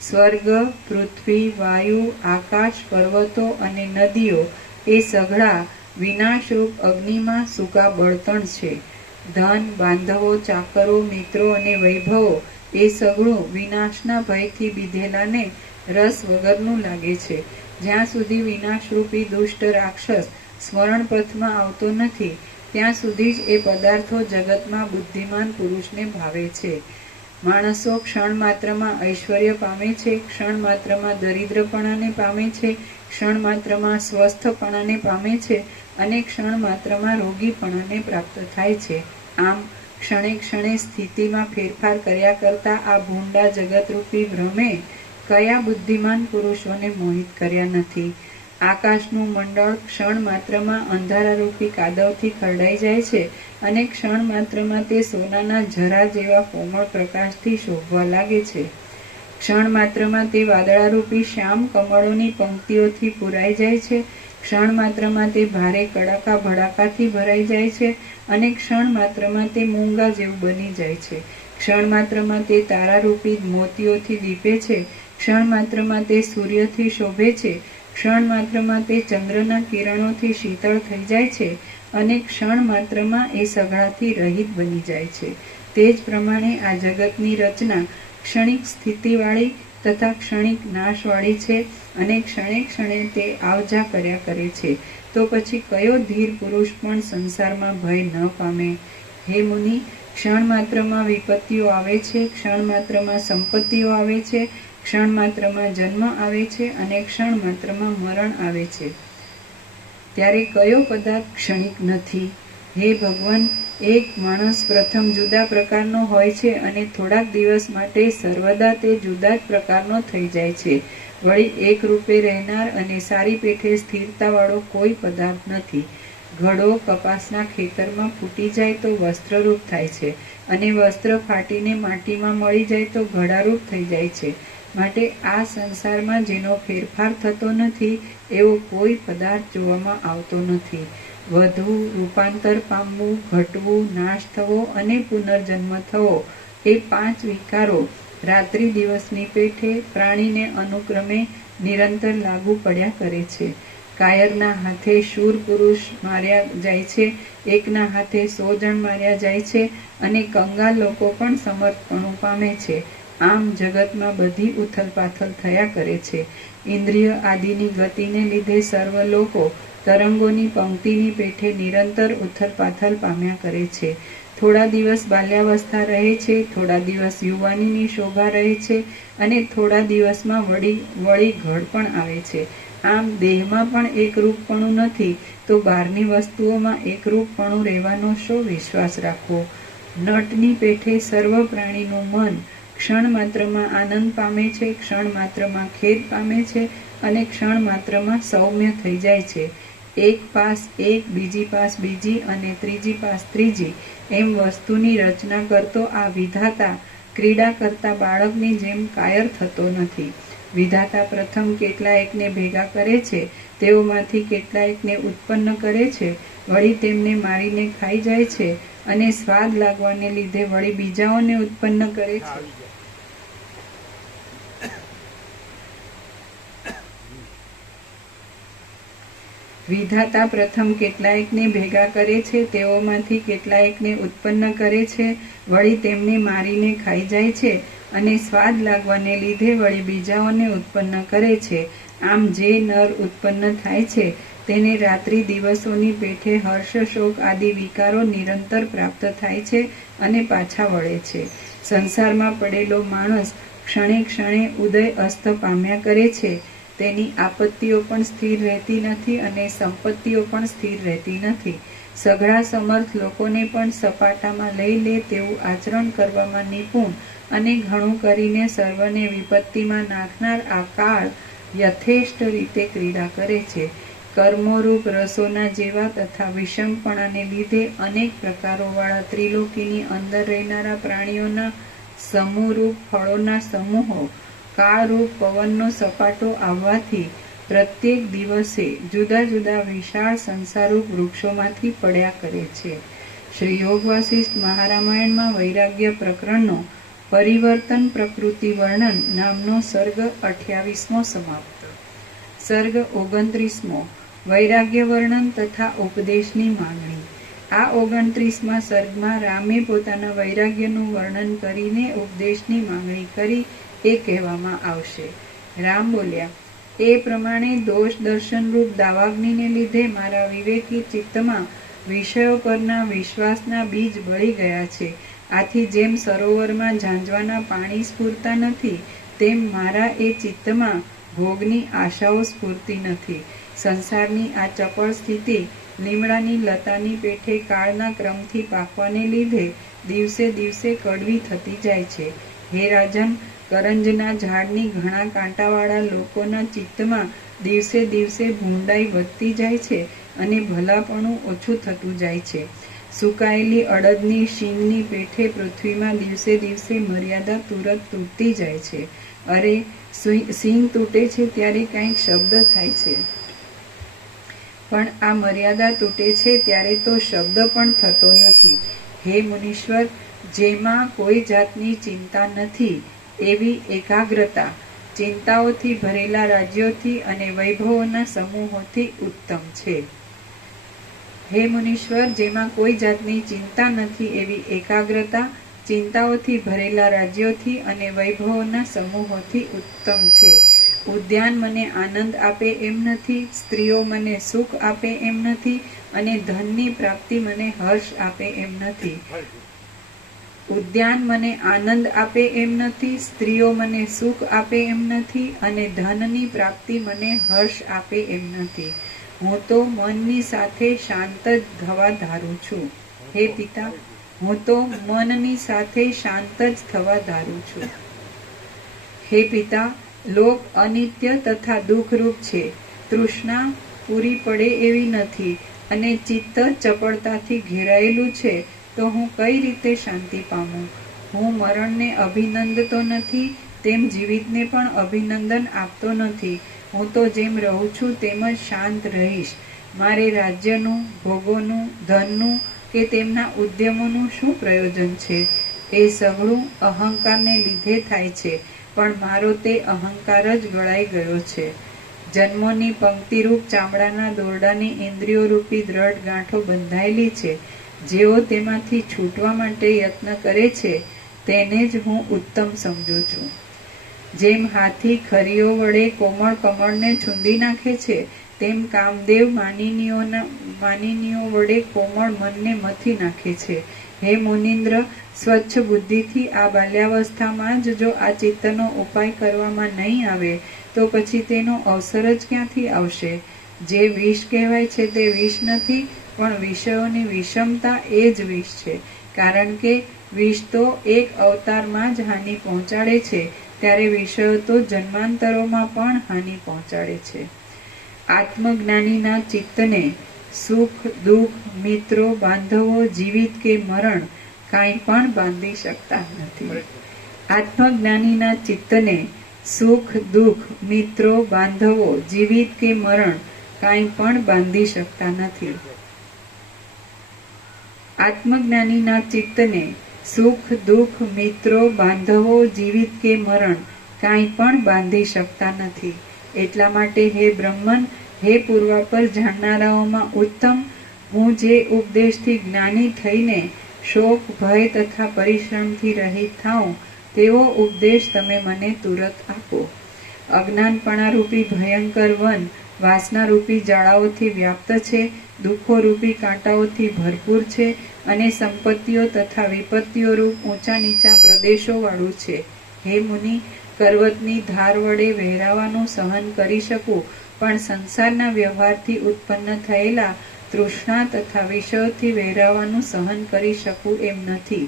સ્વર્ગ, પૃથ્વી, વાયુ, આકાશ, પર્વતો અને નદીઓ એ સઘળા વિનાશરૂપ અગ્નિમાં સૂકા બળતણ છે. ધન, બાંધવો, ચાકરો, મિત્રો અને વૈભવો એ સઘળું વિનાશના ભયથી બીધેલાને રસ વગરનું લાગે છે. જ્યાં સુધી વિનાશરૂપી દુષ્ટ રાક્ષસ સ્મરણ પથમાં આવતો નથી, ત્યાં સુધી જ એ પદાર્થો જગતમાં બુદ્ધિમાન પુરુષને ભાવે છે. માણસો ક્ષણ માત્રમાં ઐશ્વર્ય પામે છે, ક્ષણ માત્રમાં દરિદ્રપણાને પામે છે, ક્ષણ માત્રમાં સ્વસ્થપણાને પામે છે અને ક્ષણ માત્રમાં રોગીપણાને પ્રાપ્ત થાય છે. આમ ક્ષણે ક્ષણે સ્થિતિમાં ફેરફાર કર્યા કરતા આ ભૂંડા જગતરૂપી ભ્રમે કયા બુદ્ધિમાન પુરુષોને મોહિત કર્યા નથી? આકાશનું મંડળ ક્ષણ માત્રમાં અંધારારૂપી કાદવથી ખરડાઈ જાય છે અને ક્ષણ માત્રમાં તે સોનાના ઝરા જેવા કોમળ પ્રકાશથી શોભવા લાગે છે. ક્ષણ માત્રમાં તે વાદળારૂપી શ્યામ કમળોની પંક્તિઓથી પૂરાઈ જાય છે. ક્ષણ માત્રમાં તે ભારે કડાકા ભડાકાથી ભરાઈ જાય છે અને ક્ષણ માત્રમાં તે મૂંગા જેવું બની જાય છે. ક્ષણ માત્રમાં તે તારારૂપી મોતીઓથી દીપે છે. ક્ષણ માત્રમાં તે સૂર્યથી શોભે છે. ક્ષણ માત્રમાં તે ચંદ્રના કિરણોથી શીતળ થઈ જાય છે અને ક્ષણ માત્રમાં એ સઘળાથી રહિત બની જાય છે. તે જ પ્રમાણે આ જગતની રચના ક્ષણિક સ્થિતિવાળી તથા ક્ષણિક નાશવાળી છે અને ક્ષણે ક્ષણે તે આવજા કર્યા કરે છે. તો પછી કયો ધીર પુરુષ પણ સંસારમાં ભય ન પામે? હે મુનિ, ક્ષણ માત્રમાં વિપત્તિઓ આવે છે, ક્ષણ માત્રમાં સંપત્તિઓ આવે છે, ક્ષણ માત્રમાં જન્મ આવે છે અને ક્ષણ માત્રમાં મરણ આવે છે, ત્યારે કયો પદાર્થ ક્ષણિક નથી? હે ભગવાન, એક માણસ પ્રથમ જુદા પ્રકારનો હોય છે અને થોડાક દિવસ માટે સર્વદા તે જુદા જ પ્રકારનો થઈ જાય છે. વળી એક રૂપે રહેનાર અને સારી પેઠે સ્થિરતાવાળો કોઈ પદાર્થ નથી. ઘડો કપાસના ખેતરમાં ફૂટી જાય તો વસ્ત્રરૂપ થાય છે અને વસ્ત્ર ફાટીને માટીમાં મળી જાય તો ઘડારૂપ થઈ જાય છે. માટે આ સંસારમાં જેનો ફેરફાર થતો નથી એવો કોઈ પદાર્થ જોવામાં આવતો નથી. વધવું, રૂપાંતર પામવું, ઘટવું, નાશ થવો અને પુનર્જન્મ થવો એ 5 વિકારો રાત્રિ દિવસની પેઠે પ્રાણીને અનુક્રમે નિરંતર લાગુ પડ્યા કરે છે. કાયરના હાથે શૂર પુરુષ માર્યા જાય છે, એકના હાથે 100 જણ માર્યા જાય છે અને કંગાલ લોકો પણ સમર્થપણું પામે છે. આમ જગતમાં બધી ઉથલપાથલ થયા કરે છે. ઇન્દ્રિય આદિની ગતિને લીધે સર્વ લોકો તરંગોની પંક્તિની પેઠે નિરંતર ઉથલપાથલ પામ્યા કરે છે. થોડા દિવસ બાલ્યાવસ્થા રહે છે, થોડા દિવસ યુવાનીની શોભા રહે છે અને થોડા દિવસમાં વળી ઘડ પણ આવે છે. આમ દેહમાં પણ એકરૂપપણું નથી, તો બહારની વસ્તુઓમાં એકરૂપપણું રહેવાનો શો વિશ્વાસ રાખવો? નટની પેઠે સર્વ પ્રાણીનું મન ક્ષણ માત્રમાં આનંદ પામે છે, ક્ષણ માત્રમાં ખેદ પામે છે અને ક્ષણ માત્રમાં સૌમ્ય થઈ જાય છે. એક પાસ એક, બીજી પાસ બીજી અને ત્રીજી પાસ ત્રીજી એમ વસ્તુની રચના કરતો આ વિધાતા ક્રીડા કરતા બાળકની જેમ કાયર થતો નથી. વિધાતા પ્રથમ કેટલાયકને ભેગા કરે છે, તેઓમાંથી કેટલાયકને ઉત્પન્ન કરે છે, વળી તેમને મારીને ખાઈ જાય છે અને સ્વાદ લાગવાને લીધે વળી બીજાઓને ઉત્પન્ન કરે છે. વિધાતા પ્રથમ કેટલાયકને ભેગા કરે છે, તેઓમાંથી કેટલાયકને ઉત્પન્ન કરે છે, વળી તેમને મારીને ખાઈ જાય છે અને સ્વાદ લાગવાને લીધે વળી બીજાઓને ઉત્પન્ન કરે છે. આમ જે નર ઉત્પન્ન થાય છે તેને રાત્રિ દિવસોની પેઠે હર્ષ શોક આદિ વિકારો નિરંતર પ્રાપ્ત થાય છે અને પાછા વળે છે. સંસારમાં પડેલો માણસ ક્ષણે ક્ષણે ઉદય અસ્ત પામ્યા કરે છે. તેની આપત્તિઓ પણ સ્થિર રહેતી નથી અને સંપત્તિઓ પણ સ્થિર રહેતી નથી. સઘળા સમર્થ લોકોને પણ સપાટામાં લઈ લે તેવું આચરણ કરવામાં નિપુણ અને ઘણું કરીને સર્વને વિપત્તિમાં નાખનાર આ કાળ યથેષ્ટ રીતે ક્રીડા કરે છે. કર્મોરૂપ રસોના જેવા તથા વિષમપણાને લીધે અનેક પ્રકારોવાળા ત્રિલોકીની અંદર રહેનારા પ્રાણીઓના સમૂહરૂપ ફળોના સમૂહો કાળરૂપ પવનનો સપાટો આવવાથી પ્રત્યેક દિવસે જુદા જુદા વિશાળ સંસારરૂપ વૃક્ષોમાંથી પડ્યા કરે છે. શ્રી યોગ વાસિષ્ઠ મહારામાયણમાં વૈરાગ્ય પ્રકરણનો પરિવર્તન પ્રકૃતિ વર્ણન નામનો સર્ગ 28મો સમાપ્ત. સર્ગ 29મો વૈરાગ્ય વર્ણન તથા ઉપદેશની માંગણી. આ 29મા સર્ગમાં રામે પોતાના વૈરાગ્યનું વર્ણન કરીને ઉપદેશની માંગણી કરી એ કહેવામાં આવશે. રામ બોલ્યા, એ પ્રમાણે દોષ દર્શનરૂપ દાવાગ્નિને લીધે મારા વિવેકી ચિત્તમાં વિષયો પરના વિશ્વાસના બીજ બળી ગયા છે. આથી જેમ સરોવરમાં ઝાંઝવાના પાણી સ્ફૂરતા નથી, તેમ મારા એ ચિત્તમાં ભોગની આશાઓ સ્ફૂરતી નથી. સંસારની આ ચપળ સ્થિતિ લીમડાની લતાની પેઠે કાળના ક્રમથી પાકવાને લીધે દિવસે દિવસે કડવી થતી જાય છે. હે રાજન, કરંજના ઝાડની ઘણા કાંટાવાળા લોકોના ચિત્તમાં દિવસે દિવસે ભૂંડાઈ વધતી જાય છે અને ભલાપણું ઓછું થતું જાય છે. સુકાયેલી અડદની શીંગની પેઠે પૃથ્વીમાં દિવસે દિવસે મર્યાદા તુરત તૂટતી જાય છે. અરે, શીંગ તૂટે છે ત્યારે કંઈક શબ્દ થાય છે, પણ આ મર્યાદા તૂટે છે ત્યારે તો શબ્દ પણ થતો નથી. હે મુનીશ્વર, જેમાં કોઈ જાતની ચિંતા નથી એવી એકાગ્રતા ચિંતાઓથી ભરેલા રાજ્યોથી અને વૈભવોના સમૂહોથી ઉત્તમ છે. હે મુનીશ્વર, જેમાં કોઈ જાતની ચિંતા નથી એવી એકાગ્રતા ચિંતાઓથી ભરેલા રાજ્યોથી અને વૈભવોના સમૂહોથી ઉત્તમ છે. ઉદ્યાન મને આનંદ આપે એમ નથી, સ્ત્રીઓ મને સુખ આપે એમ નથી અને ધનની પ્રાપ્તિ મને હર્ષ આપે એમ નથી. ઉદ્યાન મને આનંદ આપે એમ નથી, સ્ત્રીઓ મને સુખ આપે એમ નથી અને ધનની પ્રાપ્તિ મને હર્ષ આપે એમ નથી. હું તો મનની સાથે શાંત જ થવા ધારું છું. હે પિતા, હું તો મનની સાથે શાંત જ થવા ધારું છું. હે પિતા, લોક અનિત્ય તથા દુઃખરૂપ છે. તૃષ્ણા પૂરી પડે એવી નથી અને ચિત્ત ચપળતાથી ઘેરાયેલું છે, તો હું કઈ રીતે શાંતિ પામું? હું મરણને અભિનંદતો નથી, તેમ જીવિતને પણ અભિનંદન આપતો નથી. હું તો જેમ રહું છું તેમ જ શાંત રહીશ. મારે રાજ્યનું, ભોગોનું, ધનનું કે તેમના ઉદ્યમોનું શું પ્રયોજન છે? એ સઘળું અહંકારને લીધે થાય છે, પણ મારો તે અહંકાર જ ગળાઈ ગયો છે. જન્મોની પંક્તિરૂપ ચામડાના દોરડાની ઇન્દ્રિયોરૂપી દ્રઢ ગાંઠો બંધાયેલી છે. જેઓ તેમાંથી છૂટવા માટે યત્ન કરે છે તેને જ હું ઉત્તમ સમજું છું. જેમ હાથી ખરીઓ વડે કોમળ કમળને છૂંદી નાખે છે, તેમ કામદેવ માનિનીઓ વડે કોમળ મનને મથી નાખે છે. હે મુનિન્દ્ર, સ્વચ્છ બુદ્ધિથી આ બાલ્યાવસ્થામાં જ જો આ ચિત્તનો ઉપાય કરવામાં નહીં આવે તો પછી તેનો અવસર જ ક્યાંથી આવશે? જે વિષ કહેવાય છે તે વિષ નથી, પણ વિષયોની વિષમતા એ જ વિષ છે. કારણ કે વિષ તો એક અવતારમાં જ હાનિ પહોંચાડે છે, ત્યારે વિષયો તો જન્માંતરોમાં પણ હાનિ પહોંચાડે છે. આત્મજ્ઞાનીના ચિત્તને સુખ દુઃખ મિત્રો બાંધવો જીવિત કે મરણ કાંઈ પણ બાંધી શકતા નથી. આત્મજ્ઞાનીના ચિત્તને સુખ દુઃખ મિત્રો બાંધવો જીવિત કે મરણ કાંઈ પણ બાંધી શકતા નથી. આત્મજ્ઞાનીના ચિત્તને સુખ દુઃખ મિત્રો બાંધવો જીવિત કે મરણ કાંઈ પણ બાંધી શકતા નથી. એટલા માટે હે બ્રહ્મન, હે પૂર્વાપર જાણનારાઓમાં ઉત્તમ, હું જે ઉપદેશથી જ્ઞાની થઈને શોક ભય તથા પરિશ્રમથી રહિત થાઉં તેવો ઉપદેશ તમે મને તુરત આપો. અજ્ઞાનપણારૂપી ભયંકર વન વાસનારૂપી જાળાઓથી વ્યાપ્ત છે, દુઃખોરૂપી કાંટાઓથી ભરપૂર છે અને સંપત્તિઓ તથા વિપત્તિઓ રૂપ ઊંચા નીચા પ્રદેશો વાળું છે. હે મુનિ, કરવતની ધાર વડે વહેરાવાનું સહન કરી શકું, પણ સંસારના વ્યવહારથી ઉત્પન્ન થયેલા તૃષ્ણા તથા વિષયોથી વહેરાવાનું સહન કરી શકું એમ નથી.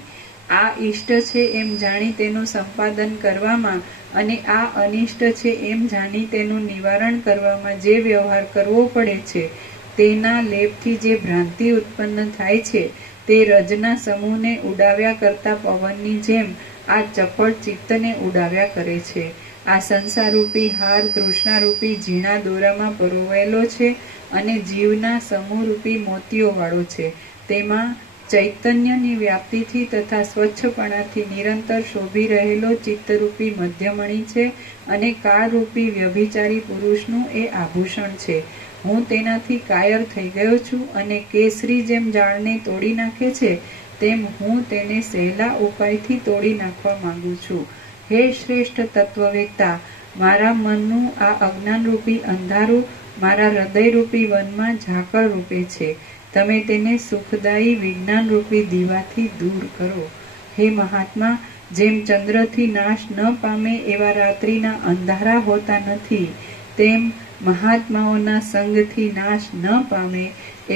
આ ઈષ્ટ છે એમ જાણી તેનું સંપાદન કરવામાં અને આ અનિષ્ટ છે એમ જાણી તેનું નિવારણ કરવામાં જે વ્યવહાર કરવો પડે છે, તેના લેપથી જે ભ્રાંતિ ઉત્પન્ન થાય છે તે રજના સમૂહને ઉડાવ્યા કરતા પવનની જેમ આ ચપળ ચિત્તને ઉડાવ્યા કરે છે. આ સંસારરૂપી હાર તૃષ્ણારૂપી ઝીણા દોરામાં પરોવાયેલો છે અને જીવના સમૂહરૂપી મોતીઓ વાળો છે. તેમાં ચૈતન્યની વ્યાપ્તિથી તથા સ્વચ્છપણાથી નિરંતર શોભી રહેલો ચિત્તરૂપી મધ્યમણી છે અને કાળરૂપી વ્યભિચારી પુરુષનું એ આભૂષણ છે. હું તેનાથી કાયર થઈ ગયો છું અને કેસરી જેમ ઝાડને તોડી નાખે છે તેમ હું તેને સહેલા ઉપાયથી તોડી નાખવા માંગુ છું. હે શ્રેષ્ઠ તત્વવેત્તા, મારા મનનું આ અજ્ઞાનરૂપી અંધારું મારા હૃદયરૂપી વનમાં ઝાકળ રૂપે છે. તમે તેને સુખદાયી વિજ્ઞાનરૂપી દીવાથી દૂર કરો. હે મહાત્મા, જેમ ચંદ્રથી નાશ ન પામે એવા રાત્રિના અંધારા હોતા નથી, તેમ મહાત્માઓના સંગથી નાશ ન પામે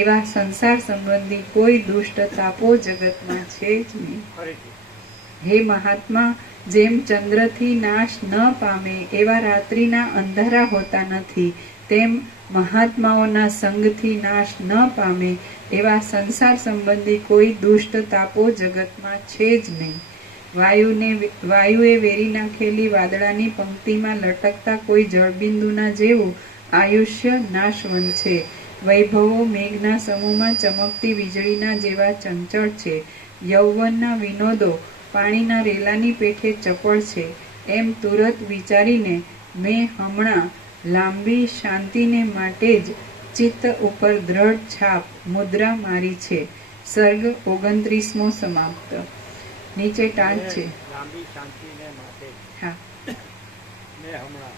એવા સંસાર સંબંધી કોઈ દુષ્ટ તાપો જગતમાં છે જ નહીં. હે મહાત્મા, જેમ ચંદ્રથી નાશ ન પામે એવા રાત્રિના અંધારા હોતા નથી, તેમ મહાત્માઓના સંગથી નાશ ન પામે એવા સંસાર સંબંધી કોઈ દુષ્ટ તાપો જગતમાં છે જ નહીં. વાયુએ વેરી નાખેલી વાદળાની પંક્તિમાં લટકતા કોઈ જળબિંદુના જેવું આયુષ્ય નાશવંત છે. વૈભવો મેઘના સમૂહમાં ચમકતી વીજળીના જેવા ચંચળ છે. યૌવનના વિનોદો પાણીના રેલાની પેઠે ચપળ છે. એમ તુરત વિચારીને મેં હમણાં લાંબી શાંતિને માટે જ ચિત્ત ઉપર દ્રઢ છાપ મુદ્રા મારી છે. સર્ગ 29મો સમાપ્ત. નીચે ટાંચ છે. લાંબી શાંતિને માટે હા. મેં હમણાં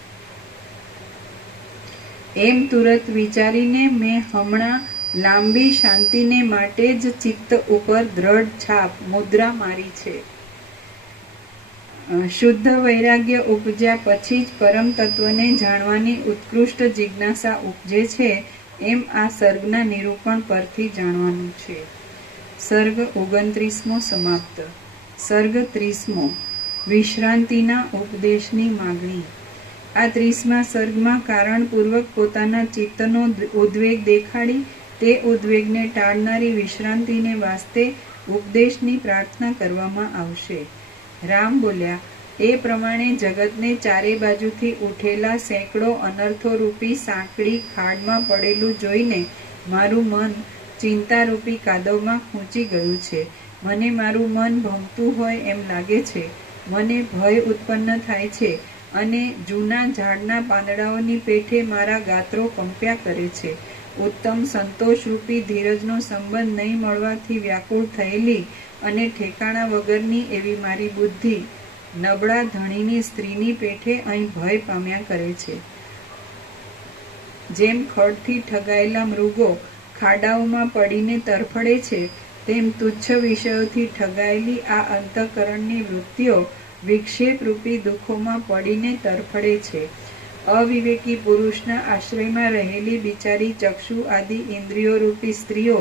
એમ તુરત વિચારીને મેં હમણાં લાંબી શાંતિને માટે જ ચિત્ત ઉપર દ્રઢ છાપ મુદ્રા મારી છે. શુદ્ધ વૈરાગ્ય ઉપજ્યા પછી જ પરમ તત્વને જાણવાની ઉત્કૃષ્ટ જિજ્ઞાસા ઉપજે છે એમ આ સર્ગના નિરૂપણ પરથી જાણવાનું છે. સર્ગ 29મો સમાપ્ત. સર્ગ 30મો વિશ્રાંતિના ઉપદેશની માગણી. આ 30મા સર્ગમાં કારણપૂર્વક પોતાના ચિત્તનો ઉદ્વેગ દેખાડી તે ઉદ્વેગને ટાળનારી વિશ્રાંતિને વાસ્તે ઉપદેશની પ્રાર્થના કરવામાં આવશે. રામ બોલ્યા, એ પ્રમાણે જગતને ચારે બાજુથી ઉઠેલા સેંકડો અનર્થોરૂપી સાંકડી ખાડમાં પડેલું જોઈને મારું મન ચિંતારૂપી કાદવમાં ખૂંચી ગયું છે. મને મારું મન ભમતું હોય એમ લાગે છે. મને ભય ઉત્પન્ન થાય છે અને જૂના ઝાડના પાંદડાઓની પેઠે મારા ગાત્રો કંપ્યા કરે છે. ઉત્તમ સંતોષરૂપી ધીરજનો સંબંધ નહીં મળવાથી વ્યાકુળ થયેલી અને ઠેકાણા વગરની એવી મારી બુદ્ધિ નબળા ધણીની સ્ત્રીની પેઠે અહીં ભય પામ્યા કરે છે. જેમ ખડથી ઠગાયેલા મૃગો ખાડાઓમાં પડીને તરફડે છે, તેમ તુચ્છ વિષયોથી ઠગાયેલી આ અંતઃકરણની વૃત્તિઓ વિક્ષેપરૂપી દુઃખોમાં પડીને તરફડે છે. અવિવેકી પુરુષના આશ્રયમાં રહેલી બિચારી ચક્ષુ આદિ ઇન્દ્રિયોરૂપી સ્ત્રીઓ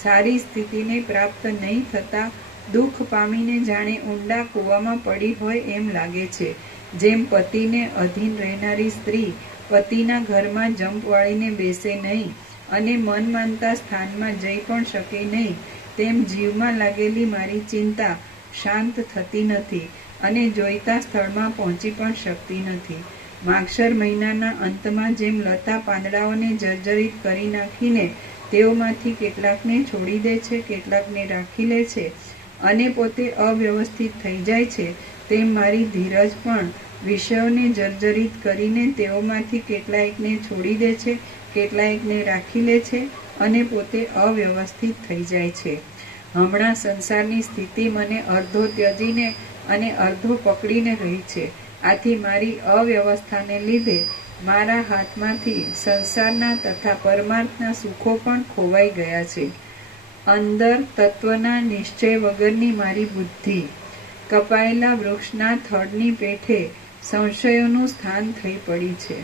સારી સ્થિતિને પ્રાપ્ત નહીં થતા દુઃખ પામીને જાણે ઊંડા કૂવામાં પડી હોય એમ લાગે છે. જેમ પતિને અધીન રહેનારી સ્ત્રી પતિના ઘરમાં જંપ વાળીને બેસે નહીં અને મન માનતા સ્થાનમાં જઈ પણ શકે નહીં, તેમ જીવમાં લાગેલી મારી ચિંતા શાંત થતી નથી અને જોઈતા સ્થળમાં પહોંચી પણ શકતી નથી. માગશર મહિનાના અંતમાં જેમ લતા પાંદડાઓને જર્જરિત કરી નાખીને તેઓમાંથી કેટલાકને છોડી દે છે, કેટલાકને રાખી લે છે અને પોતે અવ્યવસ્થિત થઈ જાય છે, તેમ મારી ધીરજ પણ વિષયોને જર્જરિત કરીને તેઓમાંથી કેટલાકને છોડી દે છે, કેટલાકને રાખી લે છે અને પોતે અવ્યવસ્થિત થઈ જાય છે. હમણાં સંસારની સ્થિતિ મને અડધો ત્યજીને અને અડધો પકડીને રહી છે. આથી મારી અવ્યવસ્થાને લીધે મારા હાથમાંથી સંસારના તથા પરમાર્થના સુખો પણ ખોવાઈ ગયા છે. અંદર તત્વના નિશ્ચય વગરની મારી બુદ્ધિ કપાયેલા વૃક્ષના થડની પેઠે સંશયોનું સ્થાન થઈ પડી છે.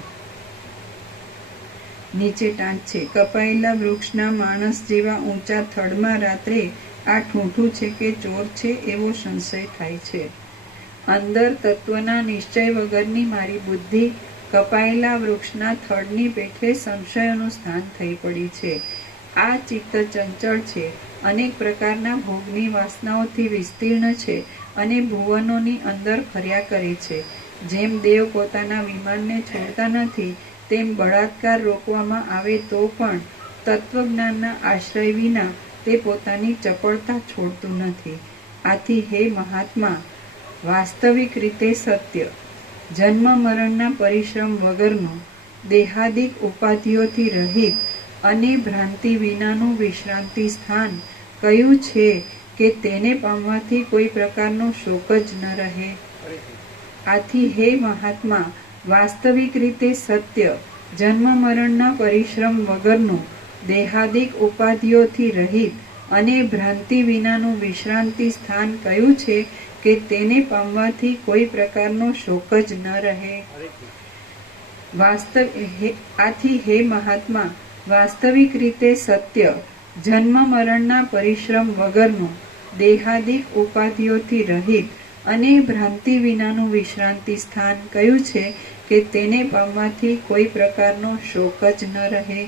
નીચે ટાંચ છે. કપાયેલા વૃક્ષના માણસ જેવા ઊંચા થડમાં રાત્રે આ ઠૂંઠું છે કે ચોર છે એવો સંશય થાય છે. અંદર તત્વના નિશ્ચય વગરની મારી બુદ્ધિ કપાયેલા વૃક્ષના થડની પેઠે સંશયોનું સ્થાન થઈ પડી છે. આ ચિત્ત ચંચળ છે, અનેક પ્રકારના ભોગની વાસનાઓથી વિસ્તીર્ણ છે અને ભુવનોની અંદર ફર્યા કરે છે. જેમ દેવ પોતાના વિમાનને છોડતા નથી, તેમ બળાત્કાર રોકવામાં આવે તો પણ તત્વજ્ઞાનના આશ્રય વિના તે પોતાની ચપળતા છોડતું નથી. આથી હે મહાત્મા, વાસ્તવિક રીતે સત્ય, જન્મ મરણના પરિશ્રમ વગરનું, દેહાદિક ઉપાધિઓથી રહિત અને ભ્રાંતિ વિનાનું વિશ્રાંતિ સ્થાન કયું છે કે તેને પામવાથી કોઈ પ્રકારનો શોક જ ન રહે. આથી હે મહાત્મા, વાસ્તવિક રીતે સત્ય, જન્મ મરણના પરિશ્રમ વગરનું, દેહાદિક ઉપાધિઓથી રહિત અને ભ્રાંતિ વિનાનું વિશ્રાંતિ સ્થાન કયું છે કે તેને પામવાથી કોઈ પ્રકારનો શોક જ ન રહે. આથી હે મહાત્મા, વાસ્તવિક રીતે સત્ય, જન્મ મરણના પરિશ્રમ વગરનું, દેહાદિક ઉપાધિઓથી રહિત અને ભ્રાંતિ વિનાનું વિશ્રાંતિ સ્થાન કયું છે કે તેને પામવાથી કોઈ પ્રકારનો શોક જ ન રહે.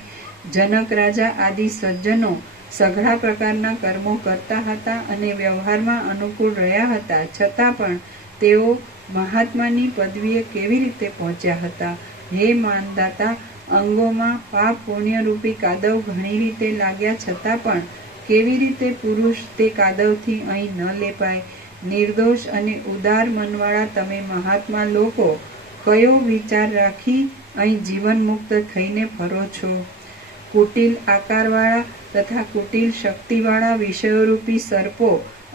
જનક રાજા આદિ સજ્જનો સઘળા પ્રકારના કર્મો કરતા હતા અને વ્યવહારમાં અનુકૂળ રહ્યા હતા, છતાં પણ તેઓ મહાત્માની પદવીએ કેવી રીતે પહોંચ્યા હતા? હે માનદાતા, અંગોમાં પાપ પુણ્યરૂપી કાદવ ઘણી રીતે લાગ્યા છતાં પણ કેવી રીતે પુરુષ તે કાદવથી અહીં ન લેપાય? નિર્દોષ અને ઉદાર મનવાળા તમે મહાત્મા લોકો કયો વિચાર રાખી અહીં જીવન મુક્ત થઈને ફરો છો? કુટિલ આકારવાળા તથા કુટિલ શક્તિવાળા વિષયોરૂપી સર્પો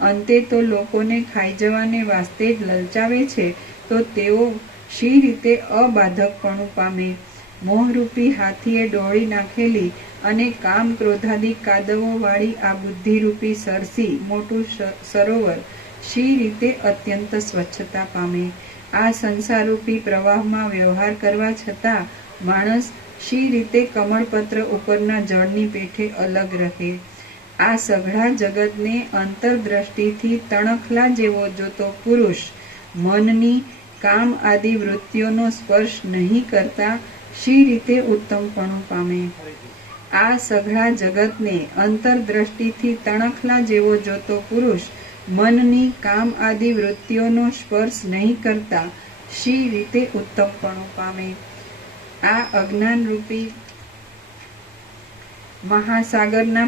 અંતે તો લોકોને ખાઈ જવાને વાસ્તે જ લલચાવે છે, તો તેઓ શી રીતે અબાધકપણું પામે? મોહરૂપી હાથીએ ડોળી નાખેલી અને કામ ક્રોધાદિક કાદવો વાળી આ બુદ્ધિરૂપી સરસી મોટું સરોવર શી રીતે અત્યંત સ્વચ્છતા પામે? આ સંસારરૂપી પ્રવાહમાં વ્યવહાર કરવા છતાં માણસ શી રીતે કમળપત્ર ઉપરના જળની પેઠે અલગ રહે? આ સઘળા જગતને અંતરદ્રષ્ટિથી તણખલા જેવો જોતો પુરુષ મનની કામ આદિ વૃત્તિઓનો સ્પર્શ નહીં કરતા શી રીતે ઉત્તમપણું પામે? આ સઘળા જગતને અંતરદ્રષ્ટિથી તણખલા જેવો જોતો પુરુષ મનની કામ આદિ વૃત્તિઓનો સ્પર્શ નહીં કરતા શી રીતે ઉત્તમપણું પામે? આ અજ્ઞાનરૂપી મહાસાગરના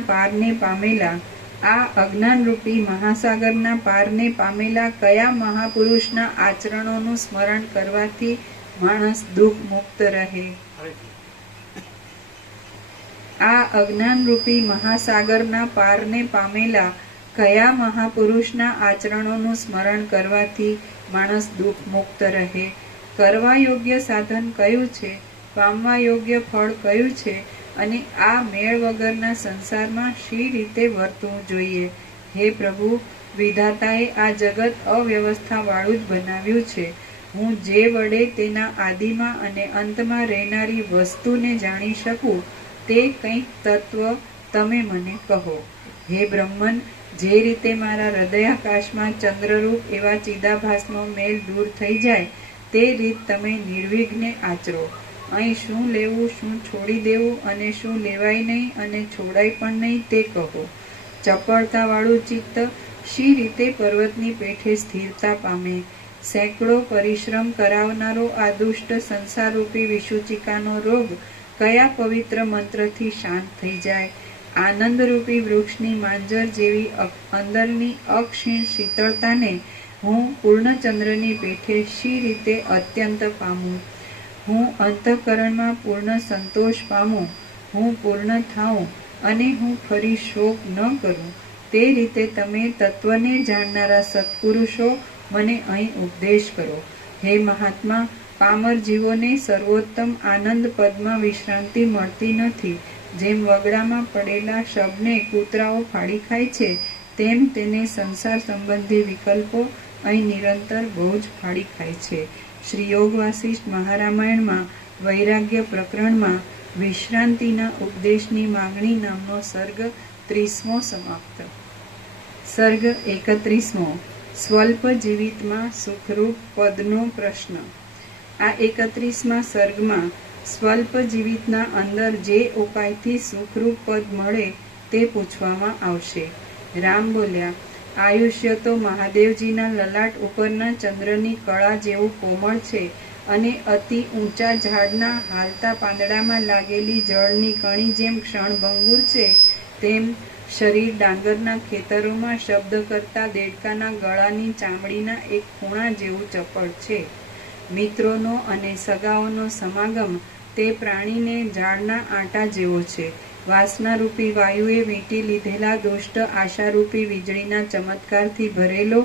પારને પામેલા કયા મહાપુરુષના આચરણોનું સ્મરણ કરવાથી માણસ દુઃખ મુક્ત રહે? આ અજ્ઞાનરૂપી મહાસાગરના પારને પામેલા કયા મહાપુરુષના આચરણોનું સ્મરણ કરવાથી માણસ દુઃખ મુક્ત રહે? કરવા યોગ્ય સાધન કયું છે? પામવા યોગ્ય ફળ કયું છે? અને આ મેળ વગરના સંસારમાં શી રીતે વર્તવું જોઈએ? હે પ્રભુ, વિધાતાએ આ જગત અવ્યવસ્થાવાળું જ બનાવ્યું છે. હું જે વડે તેના આદિમાં અને અંતમાં રહેનારી વસ્તુને જાણી શકું તે કંઈક તત્વ તમે મને કહો. હે બ્રહ્મન, જે રીતે મારા હૃદયાકાશમાં ચંદ્રરૂપ એવા ચિદાભાસનો મેલ દૂર થઈ જાય તે રીત તમે નિર્વિઘ્ને આચરો અહીં શું લેવું, શું છોડી દેવું અને શું લેવાય નહીં અને છોડાય પણ નહીં તે કહો. ચપળતાવાળું ચિત્ત શી રીતે પર્વતની પેઠે સ્થિરતા પામે? સેંકડો પરિશ્રમ કરાવનારો આ દુષ્ટ સંસારરૂપી વિસૂચિકાનો રોગ કયા પવિત્ર મંત્રથી શાંત થઈ જાય? આનંદરૂપી વૃક્ષની માંજર જેવી અંદરની અક્ષીણ શીતળતાને હું પૂર્ણચંદ્રની પેઠે શી રીતે અત્યંત પામું? હું અંતઃકરણમાં પૂર્ણ સંતોષ પામું, હું પૂર્ણ થાઉં અને હું ફરી શોક ન કરું. તે રીતે તમે તત્વને જાણનારા સત્પુરુષો મને અહીં ઉપદેશ કરો. હે મહાત્મા, પામર જીવોને સર્વોત્તમ આનંદ પદમાં વિશ્રાંતિ મળતી નથી. જેમ વગડામાં પડેલા શબને કૂતરાઓ ફાડી ખાય છે, તેમ તેને સંસાર સંબંધી વિકલ્પો અહીં નિરંતર બહુ જ ફાડી ખાય છે. શ્રી યોગ વાસિષ્ઠ મહારામાયણમાં વૈરાગ્ય પ્રકરણમાં વિશ્રાંતિના ઉપદેશની માગણી નામનો સર્ગ 30મો સમાપ્ત. સર્ગ 31મો. સ્વલ્પ જીવિતમાં સુખરૂપ પદનો પ્રશ્ન. આ 31મા સર્ગમાં સ્વલ્પ જીવિતના અંદર જે ઉપાયથી સુખરૂપ પદ મળે તે પૂછવામાં આવશે. રામ બોલ્યા, આયુષ્ય તો મહાદેવજીના લલાટ ઉપરના ચંદ્રની કળા જેવું કોમળ છે અને અતિ ઊંચા ઝાડના હાલતા પાંદડામાં લાગેલી જળની કણી જેમ ક્ષણભંગુર છે, તેમ શરીર ડાંગરના ખેતરોમાં શબ્દ કરતા દેડકાના ગળાની ચામડીના એક ખૂણા જેવું ચપળ છે. મિત્રોનો અને સગાઓનો સમાગમ તે પ્રાણીને ઝાડના આંટા જેવો છે. વાસનારૂપી વાયુએ વીંટી લીધેલા દુષ્ટ આશારૂપી વીજળીના ચમત્કારથી ભરેલો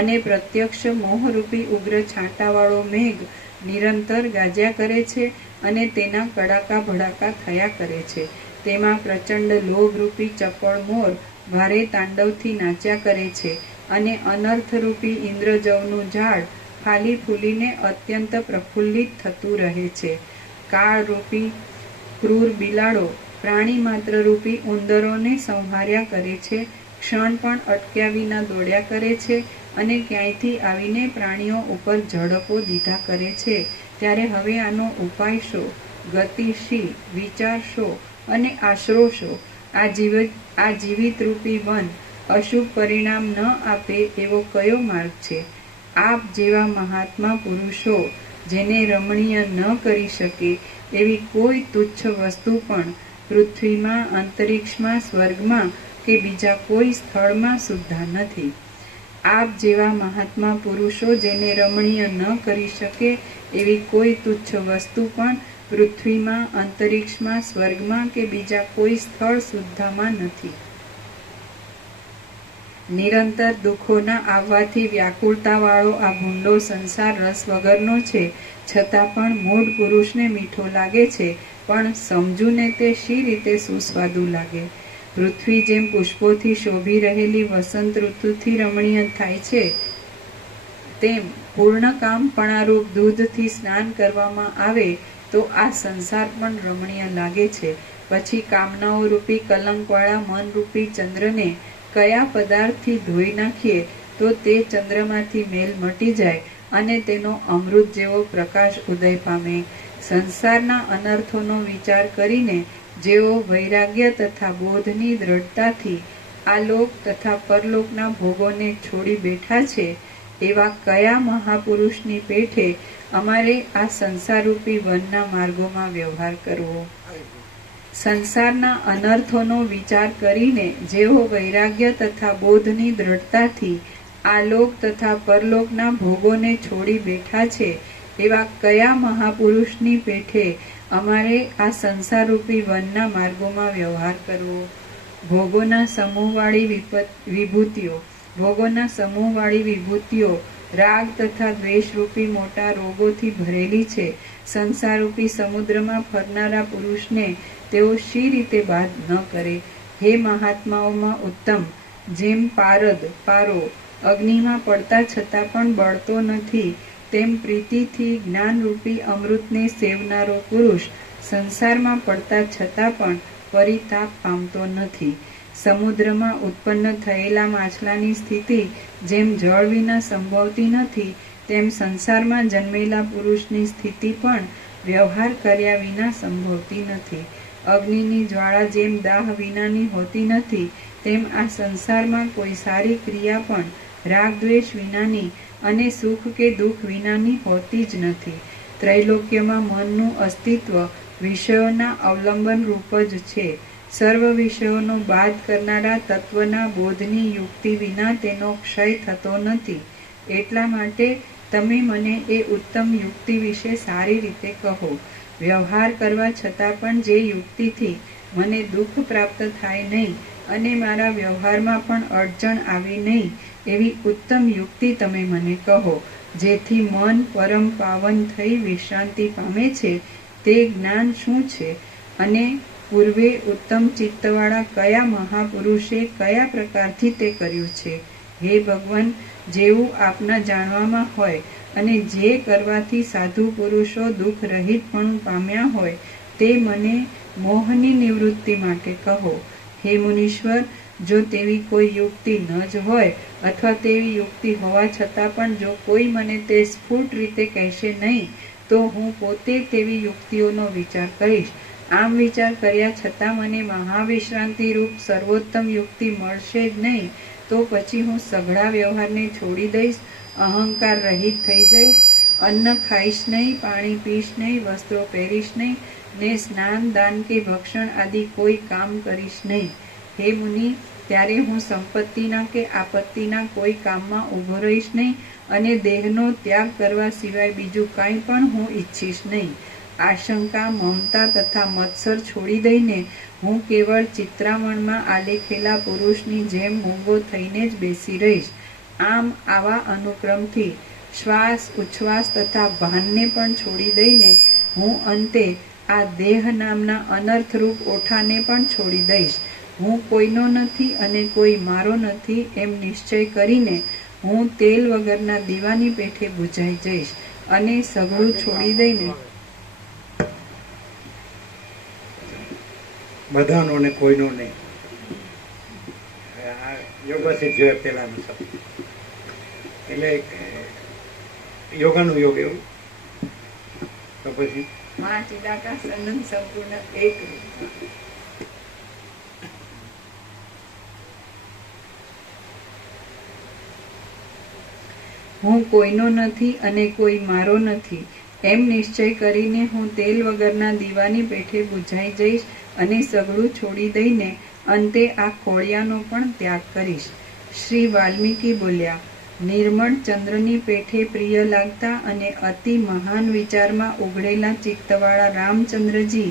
અને પ્રત્યક્ષ મોહરૂપી ઉગ્ર છાંટાવાળો મેઘ નિરંતર ગાજ્યા કરે છે અને તેના કડાકા ભડાકા થયા કરે છે. તેમાં પ્રચંડ લોભરૂપી ચપળ મોર ભારે તાંડવથી નાચ્યા કરે છે અને અનર્થરૂપી ઇન્દ્રજવનું ઝાડ ફાલી ફૂલીને અત્યંત પ્રફુલ્લિત થતું રહે છે. કાળરૂપી ક્રૂર બિલાડો પ્રાણી માત્રરૂપી ઉંદરોને સંહાર્યા કરે છે, ક્ષણ પણ અટક્યા વિના દોડ્યા કરે છે અને ક્યાંયથી આવીને પ્રાણીઓ ઉપર ઝડપો દીધા કરે છે. ત્યારે હવે આનો ઉપાય શો? ગતિ શી? વિચાર શો અને આશરો શો? આ જીવિતરૂપી વન અશુભ પરિણામ ન આપે એવો કયો માર્ગ છે? આપ જેવા મહાત્મા પુરુષો જેને રમણીય ન કરી શકે એવી કોઈ તુચ્છ વસ્તુ પણ પૃથ્વીમાં, અંતરિક્ષમાં, સ્વર્ગમાં કે બીજા કોઈ સ્થળમાં સુદ્ધા નથી. આપ જેવા મહાત્મા પુરુષો જેને રમણીય ન કરી શકે એવી કોઈ તુચ્છ વસ્તુ પણ પૃથ્વીમાં, અંતરિક્ષમાં, સ્વર્ગમાં કે બીજા કોઈ સ્થળ સુદ્ધામાં નથી. નિરંતર દુઃખોના આવવાથી વ્યાકુળતાવાળો આ ભૂંડો સંસાર રસ વગરનો છે, છતાં પણ મૂઢ પુરુષને મીઠો લાગે છે, પણ સમજૂને તે શી રીતે સુસ્વાદુ લાગે? પૃથ્વી જેમ પુષ્પોથી શોભી રહેલી વસંત ઋતુથી રમણીય થાય છે, તેમ પૂર્ણકામપણારૂપ દૂધથી સ્નાન કરવામાં આવે તો આ સંસાર પણ રમણીય લાગે છે. પછી કામનાઓ રૂપી કલંકવાળા મનરૂપી ચંદ્રને કયા પદાર્થથી ધોઈ નાખીએ તો તે ચંદ્રમાંથી મેલ મટી જાય અને તેનો અમૃત જેવો પ્રકાશ ઉદય પામે? સંસારના અનર્થોનો વિચાર કરીને જેઓ વૈરાગ્ય તથા બોધની દ્રઢતાથી આ લોક તથા પરલોકના ભોગોને છોડી બેઠા છે, એવા કયા મહાપુરુષની પેઠે અમારે આ સંસારરૂપી વનના માર્ગોમાં વ્યવહાર કરવો? સંસારના અનર્થોનો વિચાર કરીને જેઓ વૈરાગ્ય તથા બોધની દ્રઢતાથી આ લોક તથા પરલોકના ભોગોને છોડી બેઠા છે, એવા કયા મહાપુરુષની પેઠે અમારે આ સંસારરૂપી વનના માર્ગોમાં વ્યવહાર કરવો? ભોગોના સમૂહવાળી વિભૂતિઓ રાગ તથા દ્વેષરૂપી મોટા રોગોથી ભરેલી છે. સંસારરૂપી સમુદ્રમાં ફરનારા પુરુષને તેઓ શી રીતે બાદ ન કરે? હે મહાત્માઓમાં ઉત્તમ, જેમ પારો અગ્નિમાં પડતા છતાં પણ બળતો નથી, તેમ પ્રીતિથી જ્ઞાનરૂપી અમૃતને સેવનારો પુરુષ સંસારમાં પડતા છતાં પણ પરિતાપ પામતો નથી. સમુદ્રમાં ઉત્પન્ન થયેલા માછલાની સ્થિતિ જેમ જળ વિના સંભવતી નથી, તેમ સંસારમાં જન્મેલા પુરુષની સ્થિતિ પણ વ્યવહાર કર્યા વિના સંભવતી નથી. અગ્નિની જ્વાળા જેમ દાહ વિનાની હોતી નથી, તેમ આ સંસારમાં કોઈ સારી ક્રિયા પણ રાગ દ્વેષ વિનાની અને સુખ કે દુઃખ વિનાની હોતી જ નથી. ત્રૈલોક્યમાં મનનું અસ્તિત્વ વિષયોના અવલંબન રૂપ જ છે. સર્વ વિષયોનો બાદ કરનારા તત્વના બોધની યુક્તિ વિના તેનો ક્ષય થતો નથી. એટલા માટે તમે મને એ ઉત્તમ યુક્તિ વિશે સારી રીતે કહો. વ્યવહાર કરવા છતાં પણ જે યુક્તિથી મને દુઃખ પ્રાપ્ત થાય નહીં અને મારા વ્યવહારમાં પણ અડચણ આવી નહીં, એવી ઉત્તમ યુક્તિ તમે મને કહો, જેથી મન પરમ પાવન થઈ વિશ્રાંતિ પામે છે. તે જ્ઞાન શું છે અને પૂર્વે ઉત્તમ ચિત્તવાળા કયા મહાપુરુષે કયા પ્રકારથી તે કર્યું છે? હે ભગવાન, જેવું આપના જાણવામાં હોય અને જે કરવાથી સાધુ પુરુષો દુઃખ રહિતપણું પામ્યા હોય તે મને મોહની નિવૃત્તિ માટે કહો. હે મુનીશ્વર, જો તેવી કોઈ યુક્તિ ન જ હોય અથવા તેવી યુક્તિ હોવા છતાં પણ જો કોઈ મને તે સ્ફુટ રીતે કહેશે નહીં, તો હું પોતે તેવી યુક્તિઓનો વિચાર કરીશ. આમ વિચાર કર્યા છતાં મને મહાવિશ્રાંતિ રૂપ સર્વોત્તમ યુક્તિ મળશે જ નહીં, તો પછી હું સઘળા વ્યવહારને છોડી દઈશ, અહંકાર રહિત થઈ જઈશ, અન્ન ખાઈશ નહીં, પાણી પીશ નહીં, વસ્ત્રો પહેરીશ નહીં ને સ્નાન દાન કે ભક્ષણ આદિ કોઈ કામ કરીશ નહીં. હે મુનિ, ત્યારે હું સંપત્તિના કે આપત્તિના કોઈ કામમાં ઊભો રહીશ નહીં અને દેહનો ત્યાગ કરવા સિવાય બીજું કાંઈ પણ હું ઈચ્છીશ નહીં. આશંકા, મમતા તથા મત્સર છોડી દઈને હું કેવળ ચિત્રામણમાં આલેખેલા પુરુષની જેમ મૂંગો થઈને જ બેસી રહીશ. આમ આવા અનુક્રમથી શ્વાસ ઉચ્છ્વાસ તથા ભાનને પણ છોડી દઈને હું અંતે આ દેહ નામના અનર્થરૂપ ઓઠાને પણ છોડી દઈશ. હું કોઈનો નથી અને કોઈ મારો નથી એમ નિશ્ચય કરીને હું તેલ વગરના દીવાની પેઠે બુઝાઈ જઈશ અને સઘળું છોડી દઈને બધાનો ને કોઈનો નહીં. યોગાથી જોઈએ પેલાનું શબ્દ એટલે યોગાનું યોગ એવું. તો પછી માં ચિદાકાશ અનંત સંપૂર્ણ એક રૂપ. હું કોઈનો નથી અને કોઈ મારો નથી એમ નિશ્ચય કરીને હું તેલ વગરના દીવાની પેઠે બુઝાઈ જઈશ અને સઘળું છોડી દઈને અંતે આ ખોળિયાનો પણ ત્યાગ કરીશ. શ્રી વાલ્મીકી બોલ્યા, નિર્મળ ચંદ્રની પેઠે પ્રિય લાગતા અને અતિ મહાન વિચારમાં ઉઘડેલા ચિત્તવાળા રામચંદ્રજી